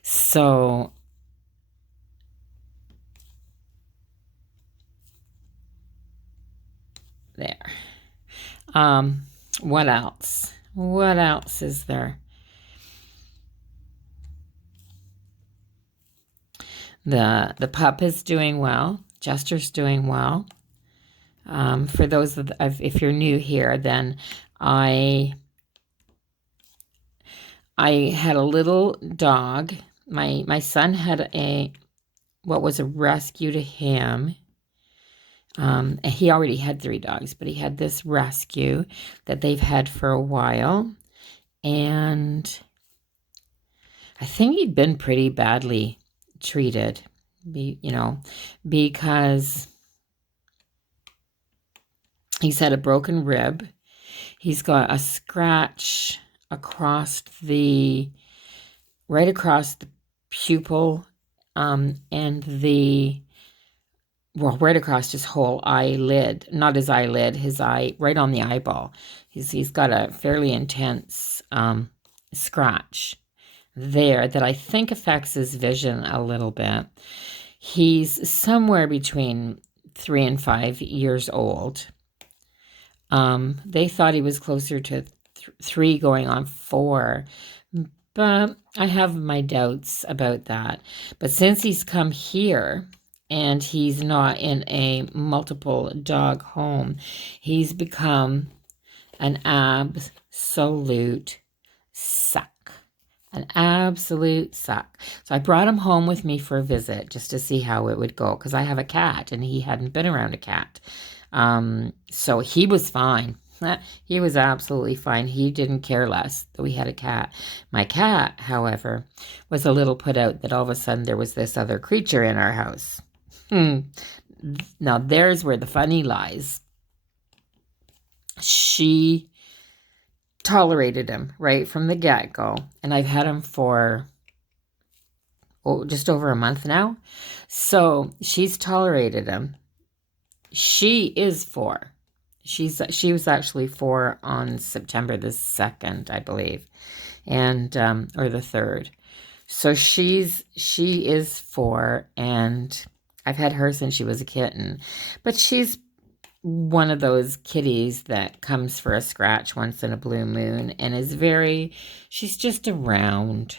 So there. What else? What else is there? The pup is doing well. Jester's doing well. For those if you're new here, then I had a little dog. My son had what was a rescue to him. He already had 3 dogs, but he had this rescue that they've had for a while. And I think he'd been pretty badly treated, because he's had a broken rib. He's got a scratch right across the pupil, and right across his whole eyelid, not his eyelid, his eye, right on the eyeball. He's got a fairly intense scratch there that I think affects his vision a little bit. He's somewhere between 3 and 5 years old. They thought he was closer to 3 going on 4, but I have my doubts about that. But since he's come here and he's not in a multiple dog home, he's become an absolute suck. An absolute suck. So I brought him home with me for a visit just to see how it would go, because I have a cat and he hadn't been around a cat. So he was fine. He was absolutely fine. He didn't care less that we had a cat. My cat, however, was a little put out that all of a sudden there was this other creature in our house. Now there's where the funny lies. She tolerated him right from the get-go, and I've had him for just over a month now. So she's tolerated him. She is 4. She was actually 4 on September the 2nd, I believe, and or the 3rd. So she is 4, and I've had her since she was a kitten. But she's one of those kitties that comes for a scratch once in a blue moon and she's just around.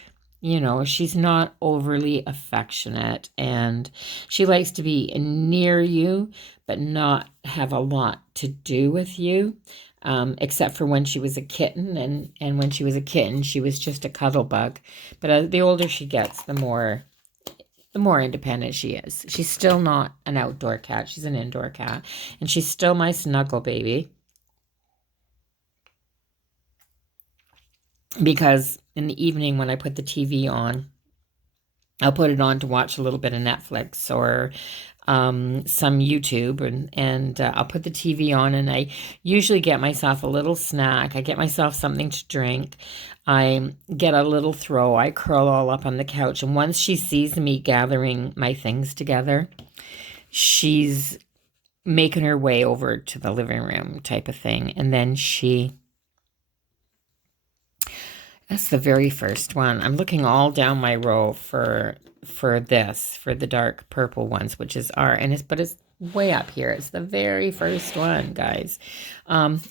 She's not overly affectionate, and she likes to be near you, but not have a lot to do with you, except for when she was a kitten. And when she was a kitten, she was just a cuddle bug. But the older she gets, the more independent she is. She's still not an outdoor cat. She's an indoor cat. And she's still my snuggle baby. Because in the evening when I put the TV on, I'll put it on to watch a little bit of Netflix or some YouTube, and I'll put the TV on, and I usually get myself a little snack. I get myself something to drink. I get a little throw. I curl all up on the couch, and once she sees me gathering my things together, she's making her way over to the living room type of thing. And then that's the very first one. I'm looking all down my row for the dark purple ones, which is but it's way up here. It's the very first one, guys.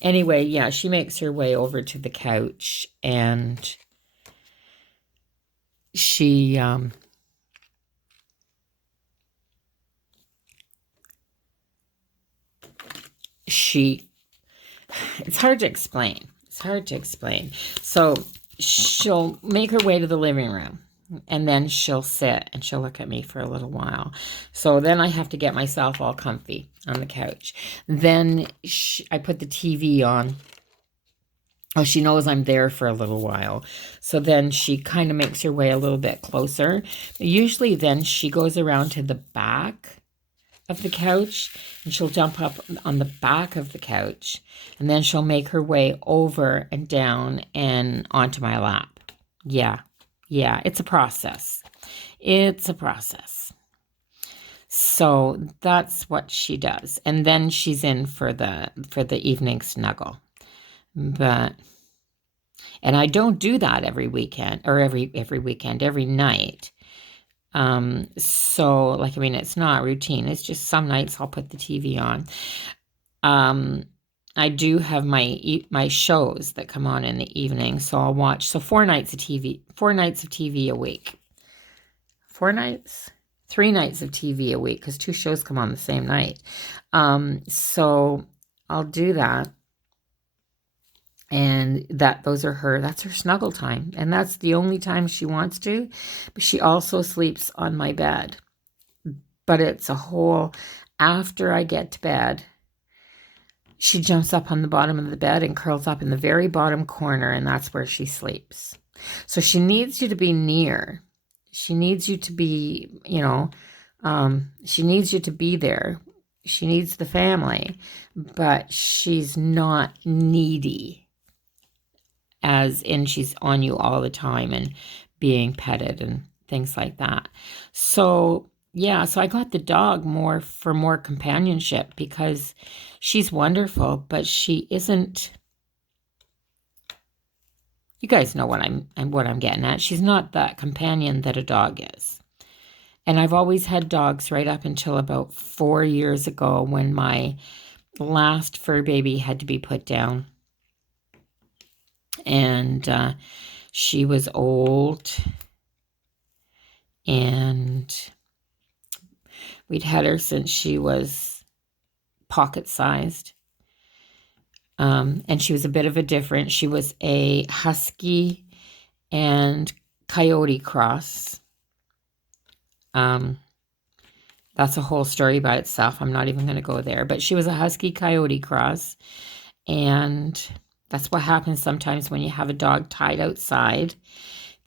Anyway, yeah, she makes her way over to the couch, and she it's hard to explain. It's hard to explain. So she'll make her way to the living room, and then she'll sit and she'll look at me for a little while. So then I have to get myself all comfy on the couch. Then I put the TV on. Oh, she knows I'm there for a little while. So then she kind of makes her way a little bit closer. Usually then she goes around to the back of the couch, and she'll jump up on the back of the couch, and then she'll make her way over and down and onto my lap. Yeah, it's a process. It's a process. So that's what she does, and then she's in for the evening snuggle. And I don't do that every weekend, or every weekend, every night. So like, I mean, it's not routine. It's just some nights I'll put the TV on. I do have my shows that come on in the evening, so I'll watch. So 4 nights of TV a week. 4 nights? 3 nights of TV a week, because 2 shows come on the same night. So I'll do that. And that's her snuggle time. And that's the only time she wants to. But she also sleeps on my bed. But it's a whole, after I get to bed, she jumps up on the bottom of the bed and curls up in the very bottom corner, and that's where she sleeps. So she needs you to be near. She needs you to be, she needs you to be there. She needs the family, but she's not needy, as in she's on you all the time and being petted and things like that. So yeah, so I got the dog for more companionship, because she's wonderful, but she isn't, you guys know what I'm getting at. She's not that companion that a dog is. And I've always had dogs right up until about 4 years ago, when my last fur baby had to be put down. And she was old, and we'd had her since she was pocket-sized. And she was a bit of a different. She was a husky and coyote cross. That's a whole story by itself. I'm not even going to go there. But she was a husky coyote cross, and that's what happens sometimes when you have a dog tied outside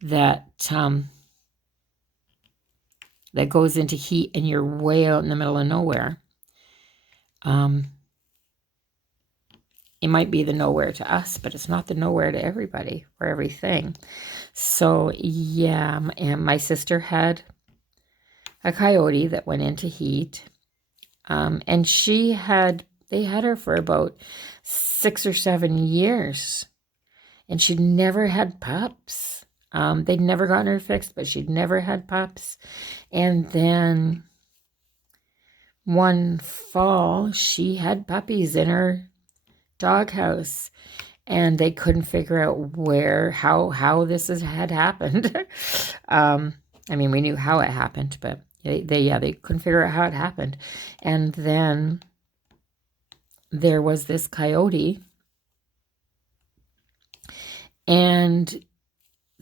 that goes into heat, and you're way out in the middle of nowhere. It might be the nowhere to us, but it's not the nowhere to everybody or everything. So yeah, and my sister had a coyote that went into heat, and they had her for about 6 or 7 years, and she'd never had pups. They'd never gotten her fixed, but she'd never had pups. And then one fall, she had puppies in her doghouse, and they couldn't figure out how this had happened. I mean, we knew how it happened, but they couldn't figure out how it happened. And then there was this coyote, and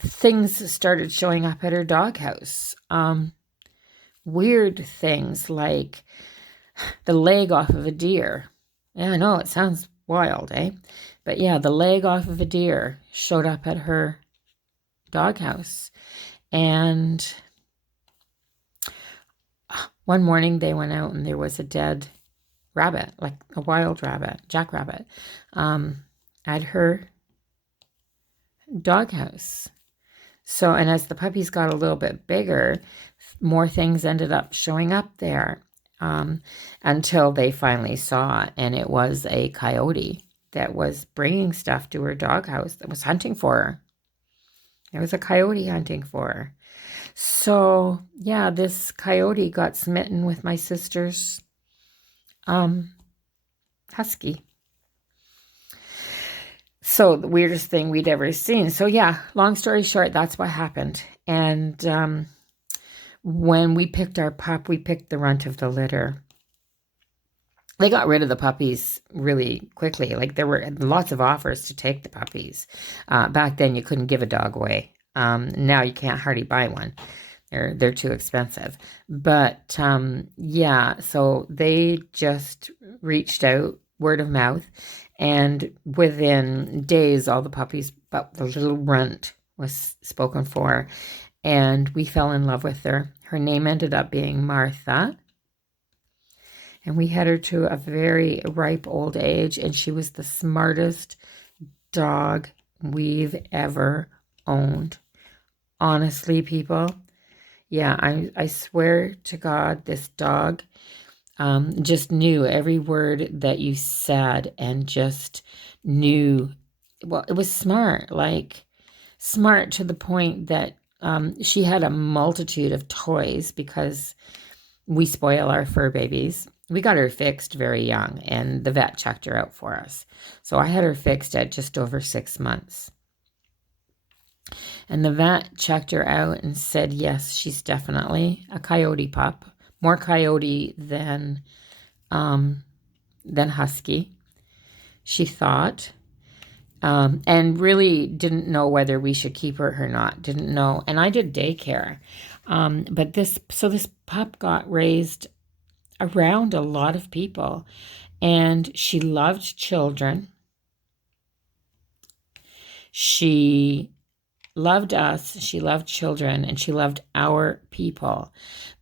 things started showing up at her doghouse. Weird things, like the leg off of a deer. Yeah, I know, it sounds wild, eh? But yeah, the leg off of a deer showed up at her doghouse. And one morning they went out and there was a dead rabbit, like a wild rabbit, jackrabbit, at her doghouse. So, and as the puppies got a little bit bigger, more things ended up showing up there, until they finally saw, and it was a coyote that was bringing stuff to her doghouse, that was hunting for her. There was a coyote hunting for her. So, yeah, this coyote got smitten with my sister's husky. So the weirdest thing we'd ever seen. So yeah, long story short, that's what happened. And when we picked our pup, we picked the runt of the litter. They got rid of the puppies really quickly. Like, there were lots of offers to take the puppies. Back then, you couldn't give a dog away. Now you can't hardly buy one. They're too expensive. But yeah, so they just reached out, word of mouth, and within days, all the puppies, but the little runt was spoken for, and we fell in love with her. Her name ended up being Martha, and we had her to a very ripe old age, and she was the smartest dog we've ever owned. Honestly, people, yeah, I swear to God, this dog just knew every word that you said, and just knew, well, it was smart, like smart to the point that she had a multitude of toys, because we spoil our fur babies. We got her fixed very young, and the vet checked her out for us. So I had her fixed at just over 6 months. And the vet checked her out and said, yes, she's definitely a coyote pup. More coyote than husky, she thought. And really didn't know whether we should keep her or not. Didn't know. And I did daycare. But this pup got raised around a lot of people. And she loved children. She loved us. She loved children. And she loved our people.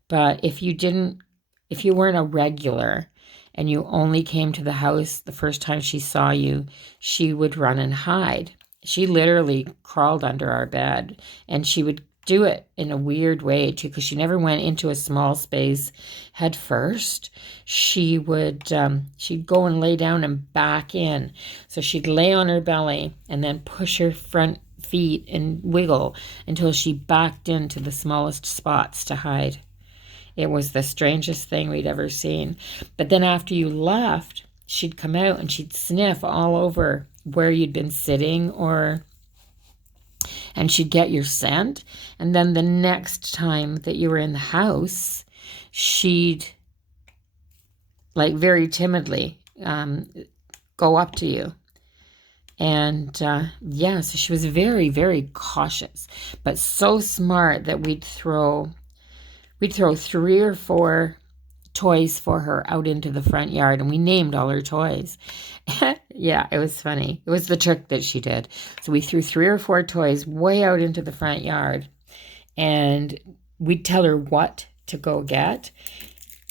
But if you weren't a regular, and you only came to the house the first time she saw you, she would run and hide. She literally crawled under our bed, and she would do it in a weird way too, because she never went into a small space head first. She'd go and lay down and back in. So she'd lay on her belly and then push her front feet and wiggle until she backed into the smallest spots to hide. It was the strangest thing we'd ever seen. But then after you left, she'd come out and she'd sniff all over where you'd been sitting, and she'd get your scent. And then the next time that you were in the house, she'd, like, very timidly go up to you. And yeah, so she was very, very cautious, but so smart that we'd throw 3 or 4 toys for her out into the front yard, and we named all her toys. Yeah, it was funny. It was the trick that she did. So we threw 3 or 4 toys way out into the front yard, and we'd tell her what to go get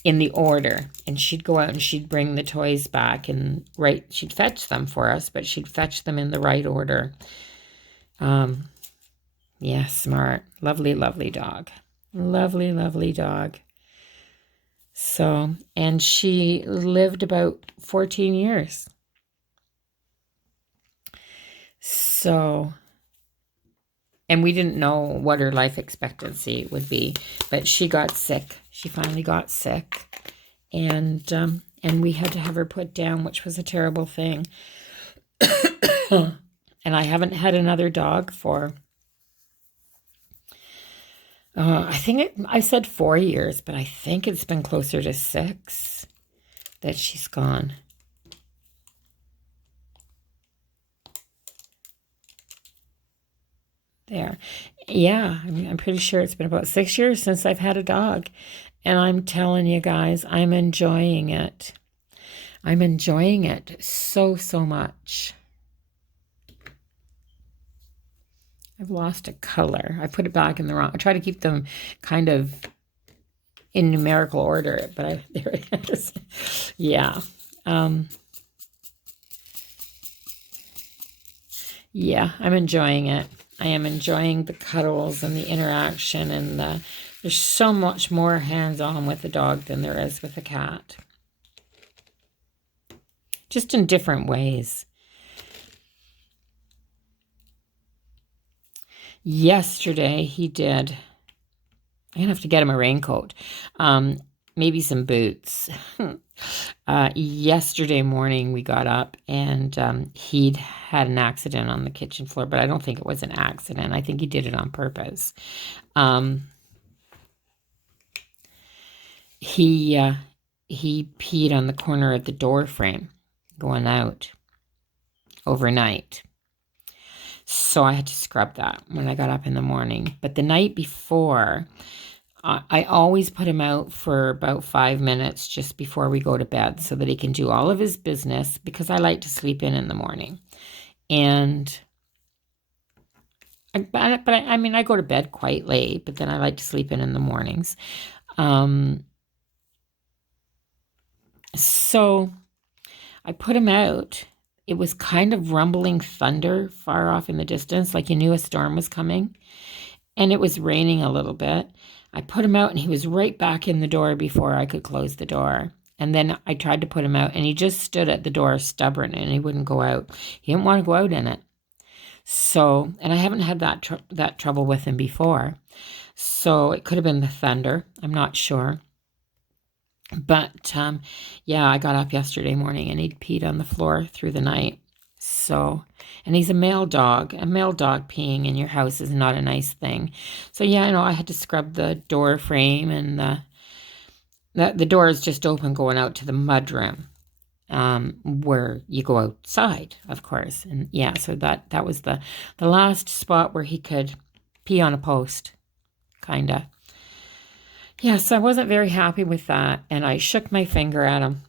in the order, and she'd go out and she'd bring the toys back, and she'd fetch them for us, but she'd fetch them in the right order. Yeah, smart. Lovely, lovely dog. Lovely, lovely dog. So, and she lived about 14 years. So, and we didn't know what her life expectancy would be, but she got sick. She finally got sick, and we had to have her put down, which was a terrible thing. And I haven't had another dog for, I said 4 years, but I think it's been closer to 6 that she's gone. There. Yeah, I'm pretty sure it's been about 6 years since I've had a dog. And I'm telling you guys, I'm enjoying it. I'm enjoying it so, so much. I've lost a color. I put it back in the wrong. I try to keep them kind of in numerical order, but there it is. Yeah. Yeah, I'm enjoying it. I am enjoying the cuddles and the interaction, and there's so much more hands-on with the dog than there is with the cat. Just in different ways. Yesterday he did. I'm gonna have to get him a raincoat. Maybe some boots. Yesterday morning we got up and he'd had an accident on the kitchen floor, but I don't think it was an accident. I think he did it on purpose. He peed on the corner of the door frame going out overnight. So I had to scrub that when I got up in the morning. But the night before, I always put him out for about 5 minutes just before we go to bed so that he can do all of his business, because I like to sleep in the morning. And I mean, I go to bed quite late, but then I like to sleep in the mornings. So I put him out. It was kind of rumbling thunder far off in the distance, like you knew a storm was coming. And it was raining a little bit. I put him out and he was right back in the door before I could close the door. And then I tried to put him out and he just stood at the door stubborn and he wouldn't go out. He didn't want to go out in it. So, and I haven't had that trouble with him before. So it could have been the thunder. I'm not sure. But yeah, I got up yesterday morning and he'd peed on the floor through the night. So, and he's a male dog. A male dog peeing in your house is not a nice thing. So yeah, I know I had to scrub the door frame, and the door is just open going out to the mudroom, where you go outside, of course. And yeah, so that was the last spot where he could pee on a post, kind of. Yes, I wasn't very happy with that, and I shook my finger at him.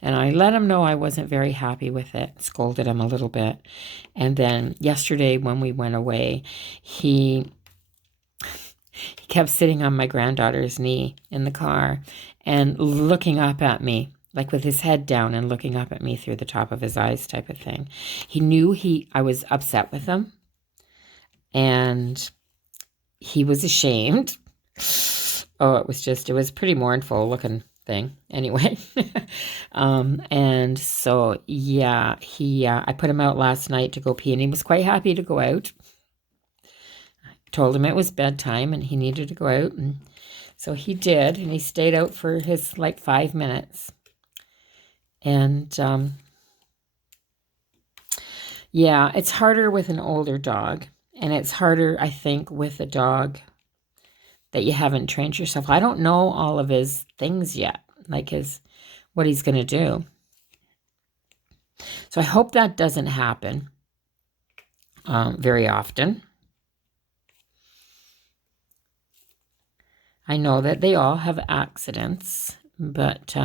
And I let him know I wasn't very happy with it, scolded him a little bit. And then yesterday when we went away, he kept sitting on my granddaughter's knee in the car and looking up at me, like with his head down and looking up at me through the top of his eyes type of thing. He knew I was upset with him, and he was ashamed. Oh, it was pretty mournful looking thing anyway. And so yeah, I put him out last night to go pee, and he was quite happy to go out. I told him it was bedtime and he needed to go out, and so he did, and he stayed out for his like 5 minutes. And yeah, it's harder with an older dog, and it's harder, I think, with a dog that you haven't trained yourself. I don't know all of his things yet, like what he's going to do. So I hope that doesn't happen very often. I know that they all have accidents, but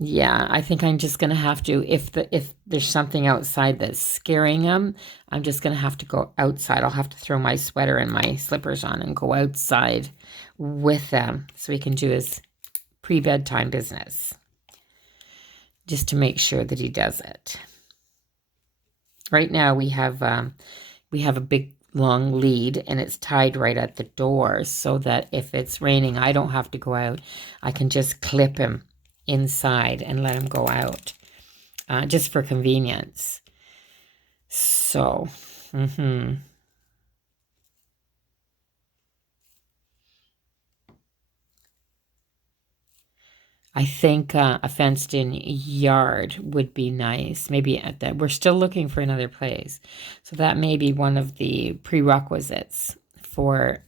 yeah, I think I'm just going to have to, if there's something outside that's scaring him, I'm just going to have to go outside. I'll have to throw my sweater and my slippers on and go outside with them so he can do his pre-bedtime business, just to make sure that he does it. Right now we have a big long lead, and it's tied right at the door so that if it's raining, I don't have to go out. I can just clip him inside and let him go out, just for convenience. So, I think a fenced-in yard would be nice. Maybe we're still looking for another place, so that may be one of the prerequisites for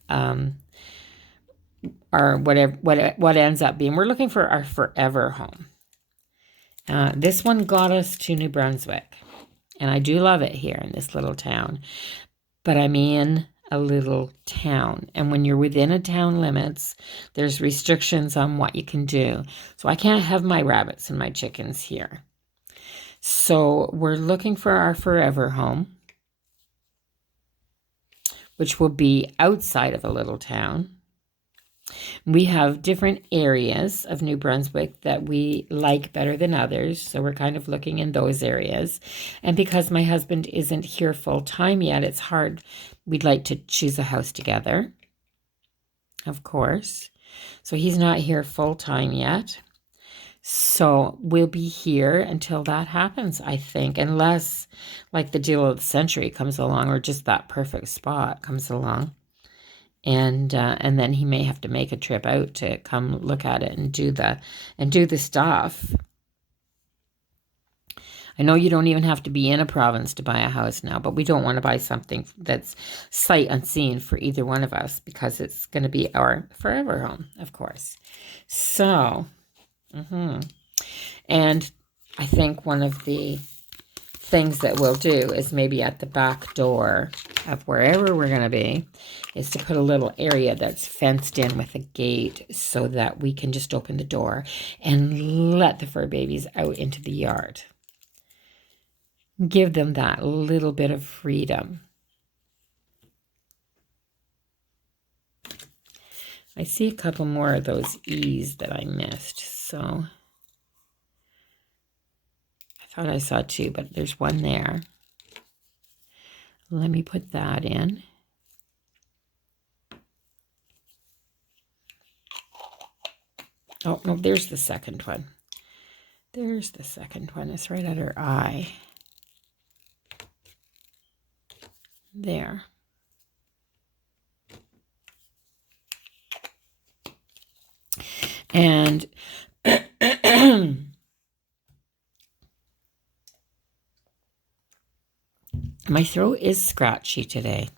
our what ends up being. We're looking for our forever home. This one got us to New Brunswick, and I do love it here in this little town. But I'm in a little town, and when you're within a town limits, there's restrictions on what you can do. So I can't have my rabbits and my chickens here. So we're looking for our forever home, which will be outside of a little town. We have different areas of New Brunswick that we like better than others, so we're kind of looking in those areas. And because my husband isn't here full time yet, it's hard. We'd like to choose a house together, of course. So he's not here full time yet. So we'll be here until that happens, I think, unless like the deal of the century comes along or just that perfect spot comes along. And then he may have to make a trip out to come look at it and do the stuff. I know you don't even have to be in a province to buy a house now, but we don't want to buy something that's sight unseen for either one of us because it's going to be our forever home, of course. So, and I think one of the things that we'll do is maybe at the back door of wherever we're going to be is to put a little area that's fenced in with a gate so that we can just open the door and let the fur babies out into the yard. Give them that little bit of freedom. I see a couple more of those E's that I missed, so I thought I saw two, but there's one there. Let me put that in. Oh, no, there's the second one. There's the second one. It's right at her eye. There. And my throat is scratchy today.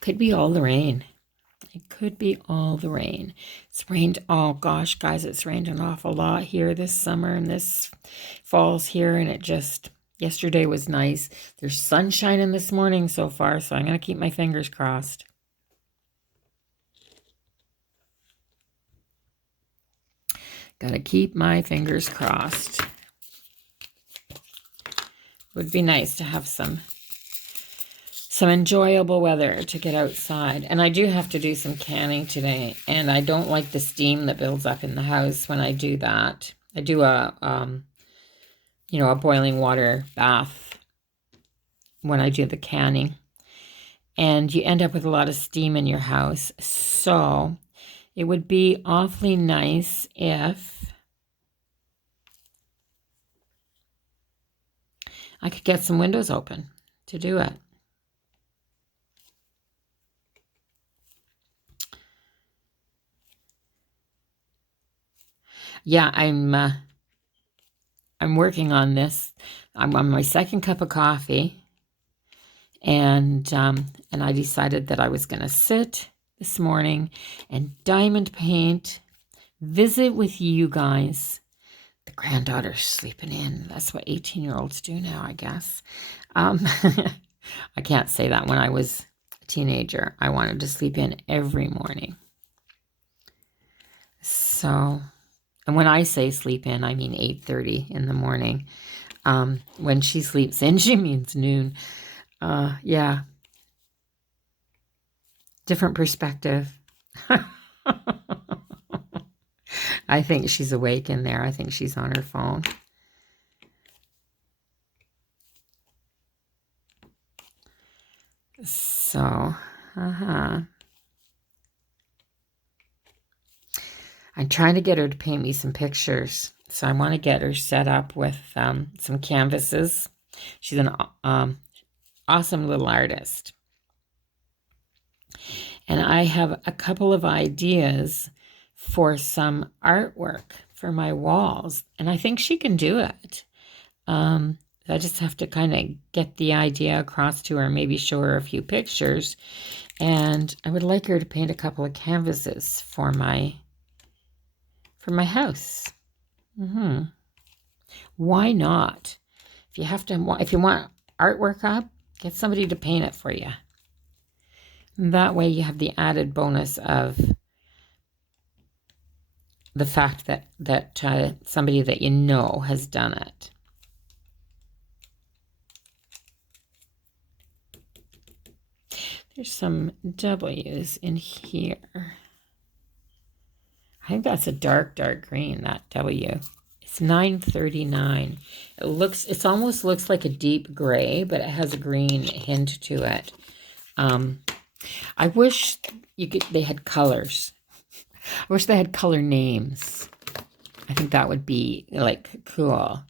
Could be all the rain. It could be all the rain. It's rained, oh gosh, guys, it's rained an awful lot here this summer and this fall's here, and it just, yesterday was nice. There's sunshine in this morning so far, so I'm going to keep my fingers crossed. Got to keep my fingers crossed. Would be nice to have some enjoyable weather to get outside. And I do have to do some canning today, and I don't like the steam that builds up in the house when I do that. I do a boiling water bath when I do the canning, and you end up with a lot of steam in your house. So it would be awfully nice if I could get some windows open to do it. Yeah, I'm working on this. I'm on my second cup of coffee, and I decided that I was going to sit this morning and diamond paint, visit with you guys. The granddaughter's sleeping in. That's what 18-year-olds do now, I guess. I can't say that. When I was a teenager, I wanted to sleep in every morning. So, and when I say sleep in, I mean 8:30 in the morning. When she sleeps in, she means noon. Yeah. Different perspective. I think she's awake in there. I think she's on her phone. So, I'm trying to get her to paint me some pictures. So I want to get her set up with some canvases. She's an awesome little artist. And I have a couple of ideas for some artwork for my walls. And I think she can do it. I just have to kind of get the idea across to her, maybe show her a few pictures. And I would like her to paint a couple of canvases for my house. Why not? If you want artwork up, get somebody to paint it for you. And that way you have the added bonus of the fact that somebody that you know has done it. There's some W's in here. I think that's a dark green, that W. It's $9.39. It almost looks like a deep gray, but it has a green hint to it. I wish they had colors. I wish they had color names. I think that would be like cool.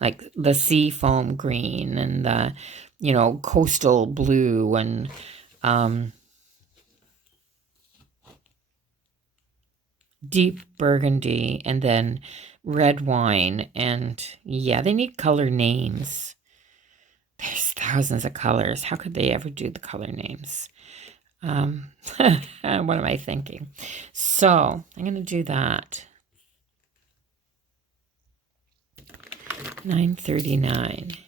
Like the sea foam green and the, coastal blue and deep burgundy and then red wine. And yeah, they need color names. There's thousands of colors. How could they ever do the color names? What am I thinking? So I'm going to do that. $9.39.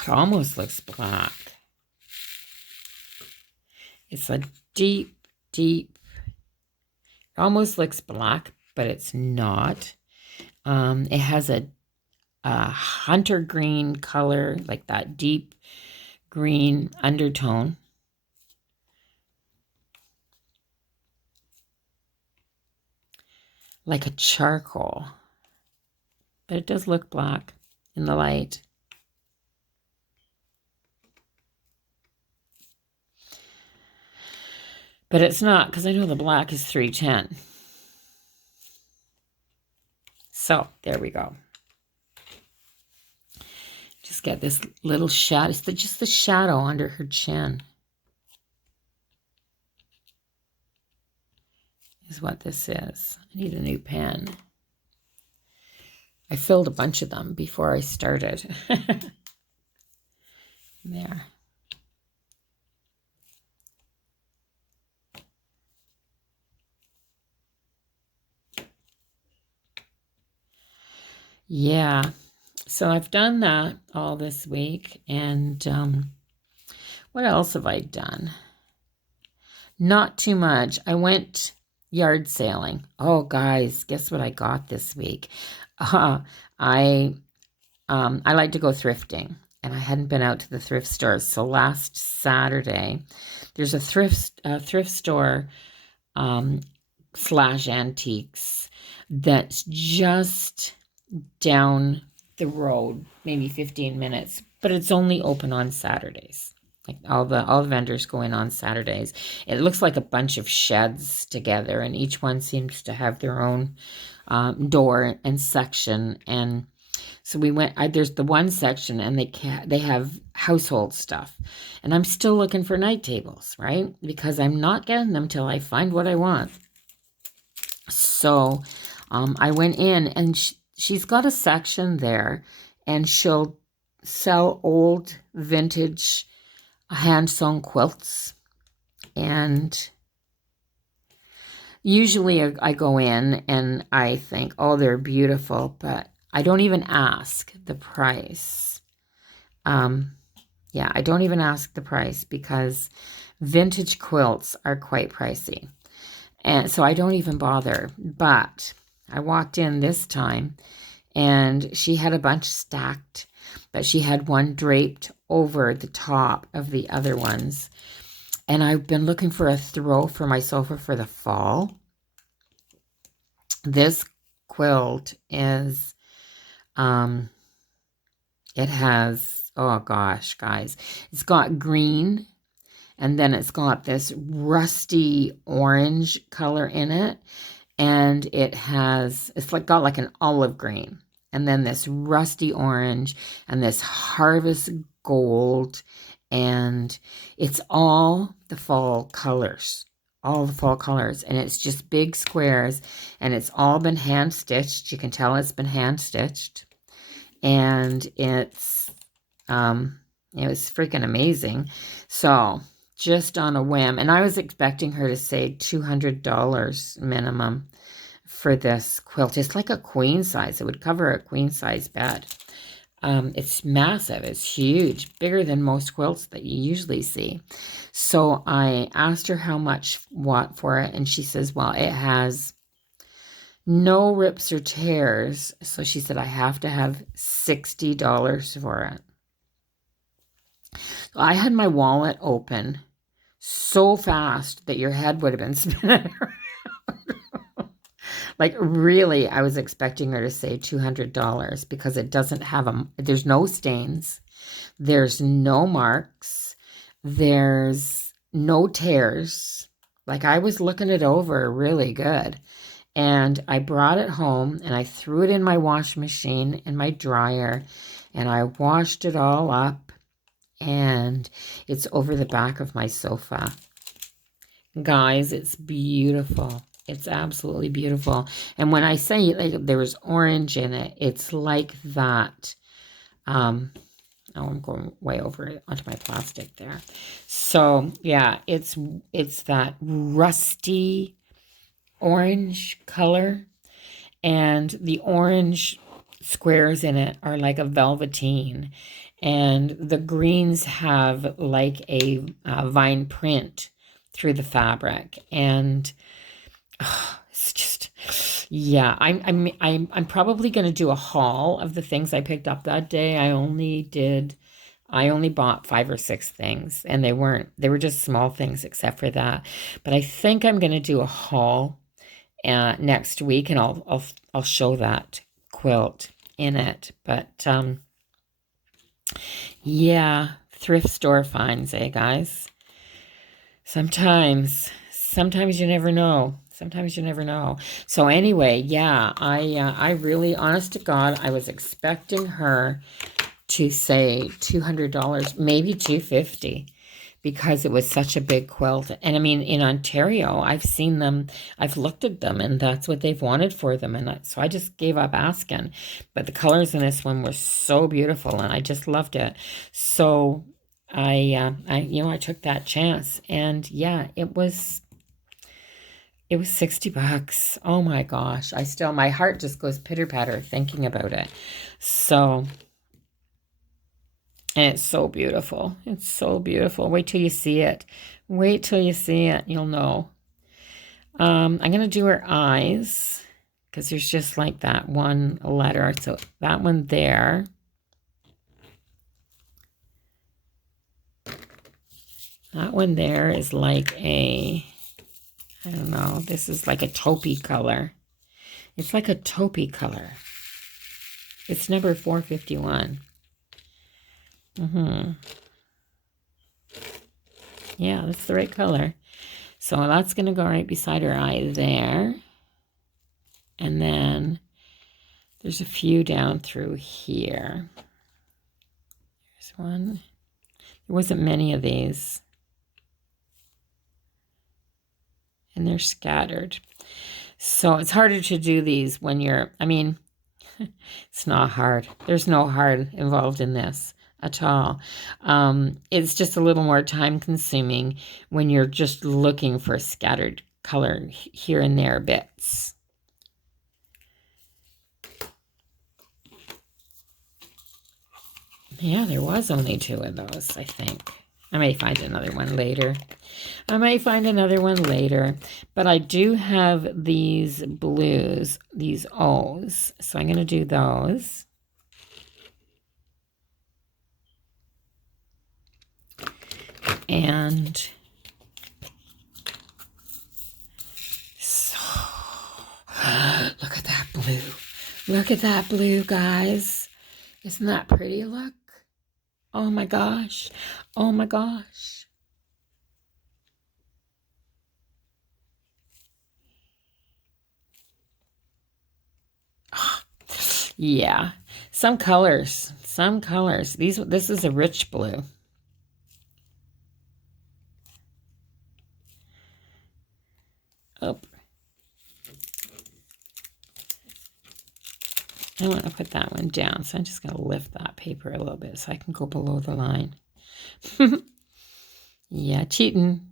It almost looks black. It's a deep, it almost looks black, but it's not. It has a hunter green color, like that deep green undertone. Like a charcoal. But it does look black in the light. But it's not, because I know the black is $3.10. So, there we go. Just get this little shadow. It's just the shadow under her chin. Is what this is. I need a new pen. I filled a bunch of them before I started. There. Yeah, so I've done that all this week, and what else have I done? Not too much. I went yard sailing. Oh, guys, guess what I got this week? I like to go thrifting, and I hadn't been out to the thrift stores. So last Saturday, there's a thrift store / antiques that's just down the road, maybe 15 minutes, but it's only open on Saturdays. Like all the vendors go in on Saturdays. It looks like a bunch of sheds together, and each one seems to have their own door and section. And so we went. There's the one section, and they have household stuff, and I'm still looking for night tables, right? Because I'm not getting them till I find what I want. So I went in, and she's got a section there, and she'll sell old vintage hand-sewn quilts. And usually I go in and I think, oh, they're beautiful, but I don't even ask the price. Yeah, I don't even ask the price because vintage quilts are quite pricey. And so I don't even bother. But I walked in this time, and she had a bunch stacked, but she had one draped over the top of the other ones. And I've been looking for a throw for my sofa for the fall. This quilt is, it has, oh gosh, guys, it's got green, and then it's got this rusty orange color in it. And it's got like an olive green, and then this rusty orange, and this harvest gold, and it's all the fall colors, and it's just big squares, and it's all been hand stitched. You can tell it's been hand stitched, and it was freaking amazing. So just on a whim, and I was expecting her to say $200 minimum for this quilt. It's like a queen size. It would cover a queen size bed. It's massive. It's huge, bigger than most quilts that you usually see. So I asked her how much for it, and she says, well, it has no rips or tears. So she said, I have to have $60 for it. So I had my wallet open so fast that your head would have been spinning. Like, really, I was expecting her to say $200 because it doesn't have there's no stains, there's no marks, there's no tears. Like, I was looking it over really good. And I brought it home and I threw it in my wash machine in my dryer and I washed it all up, and it's over the back of my sofa. Guys, it's beautiful. It's absolutely beautiful. And when I say like there was orange in it, it's like that. Oh, I'm going way over it onto my plastic there. So yeah, it's that rusty orange color, and the orange squares in it are like a velveteen, and the greens have like a vine print through the fabric, and it's just, yeah. I'm probably going to do a haul of the things I picked up that day. I only bought 5 or 6 things, and they were just small things except for that. But I think I'm going to do a haul next week, and I'll show that quilt in it. But yeah, thrift store finds, guys. Sometimes you never know. Sometimes you never know. So anyway, yeah, I really, honest to God, I was expecting her to say $200, maybe $250, because it was such a big quilt. And I mean, in Ontario, I've seen them, I've looked at them, and that's what they've wanted for them. And so I just gave up asking. But the colors in this one were so beautiful, and I just loved it. So I took that chance, and yeah, it was $60. Oh my gosh. My heart just goes pitter patter thinking about it. So, and it's so beautiful. It's so beautiful. Wait till you see it. Wait till you see it. You'll know. I'm going to do her eyes because there's just like that one letter. So that one there. That one there is like I don't know, this is like a taupey color. It's like a taupey color. It's number 451. Yeah, that's the right color. So that's going to go right beside her eye there. And then there's a few down through here. There's one. There wasn't many of these. And they're scattered. So it's harder to do these when it's not hard. There's no hard involved in this at all. It's just a little more time consuming when you're just looking for scattered color here and there bits. Yeah, there was only 2 of those, I think. I may find another one later. But I do have these blues, these O's. So I'm going to do those. And so, look at that blue. Look at that blue, guys. Isn't that pretty? Look. Oh my gosh. Oh my gosh. Yeah. Some colors. This is a rich blue. Oh. I want to put that one down, so I'm just going to lift that paper a little bit so I can go below the line. Yeah, cheating.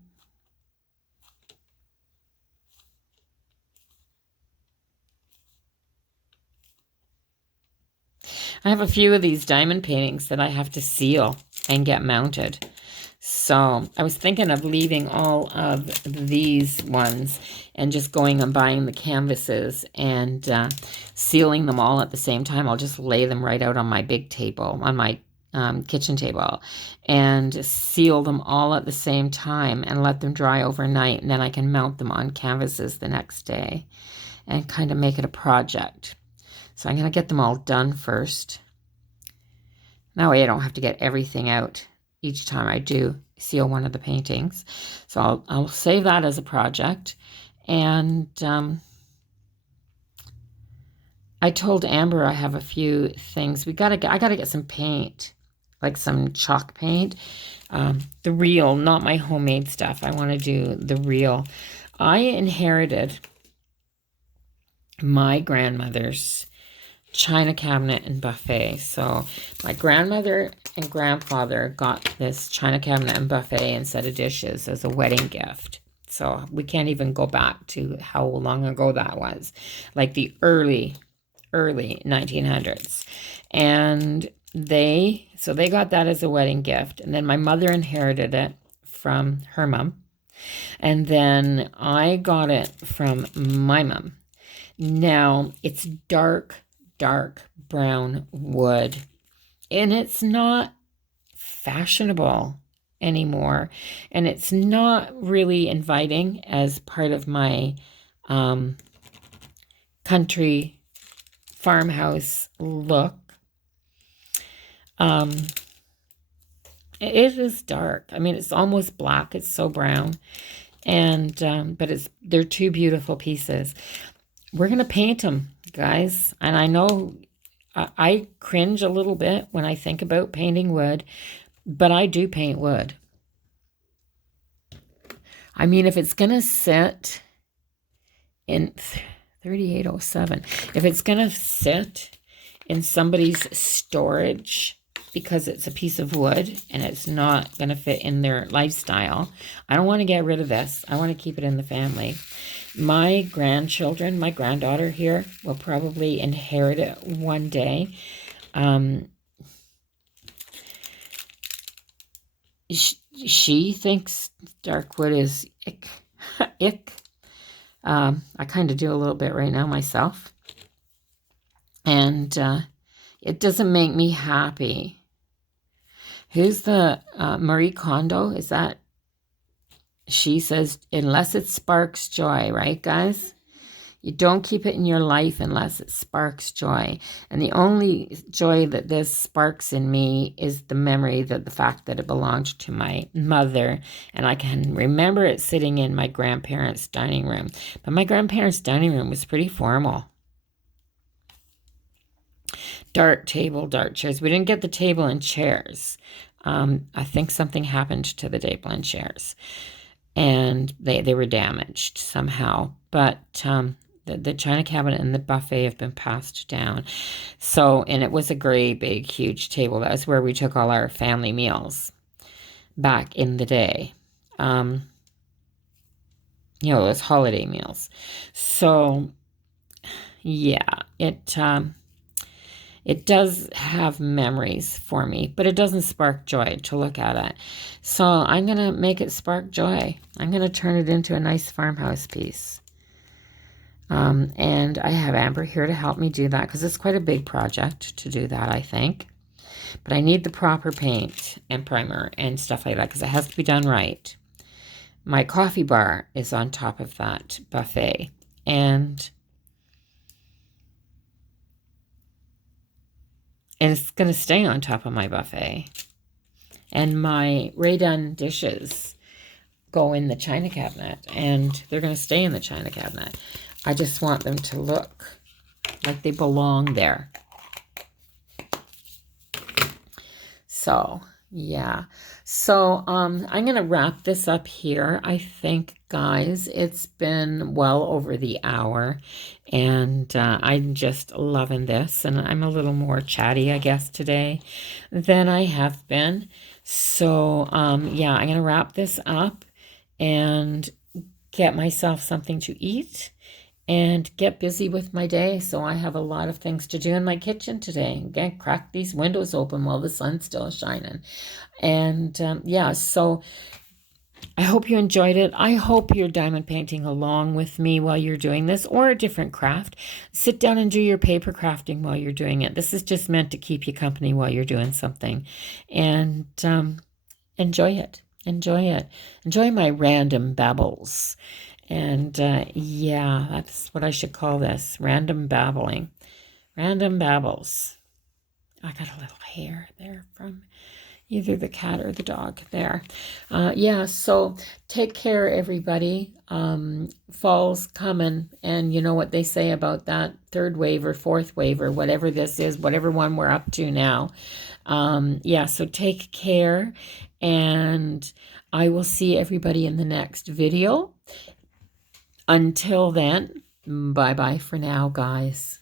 I have a few of these diamond paintings that I have to seal and get mounted. So I was thinking of leaving all of these ones and just going and buying the canvases and sealing them all at the same time. I'll just lay them right out on my big table, on my kitchen table and seal them all at the same time and let them dry overnight. And then I can mount them on canvases the next day and kind of make it a project. So I'm going to get them all done first. That way I don't have to get everything out each time I do seal one of the paintings. So I'll save that as a project. And I told Amber I have a few things. I gotta get some paint, like some chalk paint. The real, not my homemade stuff. I want to do the real. I inherited my grandmother's china cabinet and buffet. So my grandmother and grandfather got this china cabinet and buffet and set of dishes as a wedding gift. So we can't even go back to how long ago that was, like the early 1900s. And they got that as a wedding gift. And then my mother inherited it from her mom. And then I got it from my mom. Now it's dark brown wood, and it's not fashionable anymore, and it's not really inviting as part of my country farmhouse look. It is dark. I mean, it's almost black. It's so brown, and but they're two beautiful pieces. We're gonna paint them, guys, and I know I cringe a little bit when I think about painting wood, but I do paint wood. I mean, if it's gonna sit in 3807, if it's gonna sit in somebody's storage because it's a piece of wood and it's not gonna fit in their lifestyle, I don't want to get rid of this. I want to keep it in the family. My grandchildren, my granddaughter here, will probably inherit it one day. She thinks dark wood is ick. Ick. I kind of do a little bit right now myself. And it doesn't make me happy. Who's the Marie Kondo? Is that? She says, unless it sparks joy, right, guys? You don't keep it in your life unless it sparks joy. And the only joy that this sparks in me is the memory, that the fact that it belonged to my mother. And I can remember it sitting in my grandparents' dining room. But my grandparents' dining room was pretty formal. Dark table, dark chairs. We didn't get the table and chairs. I think something happened to the table and chairs. And they were damaged somehow. But the china cabinet and the buffet have been passed down. So, and it was a great, big, huge table. That was where we took all our family meals back in the day. You know, those holiday meals. So, yeah, it does have memories for me, but it doesn't spark joy to look at it. So I'm going to make it spark joy. I'm going to turn it into a nice farmhouse piece. And I have Amber here to help me do that because it's quite a big project to do that, I think. But I need the proper paint and primer and stuff like that because it has to be done right. My coffee bar is on top of that buffet. And it's going to stay on top of my buffet. And my Raydon dishes go in the china cabinet. And they're going to stay in the china cabinet. I just want them to look like they belong there. So, yeah. So, I'm going to wrap this up here. I think, guys, it's been well over the hour. And I'm just loving this. And I'm a little more chatty, I guess, today than I have been. So, yeah, I'm going to wrap this up and get myself something to eat and get busy with my day. So I have a lot of things to do in my kitchen today. Again, crack these windows open while the sun's still shining. And yeah, so I hope you enjoyed it. I hope you're diamond painting along with me while you're doing this, or a different craft. Sit down and do your paper crafting while you're doing it. This is just meant to keep you company while you're doing something. And enjoy it. Enjoy it. Enjoy my random babbles. And yeah, that's what I should call this. Random babbling. Random babbles. I got a little hair there from either the cat or the dog there. Yeah, so take care, everybody. Fall's coming, and you know what they say about that third wave or fourth wave or whatever this is, whatever one we're up to now. Yeah, so take care, and I will see everybody in the next video. Until then, bye-bye for now, guys.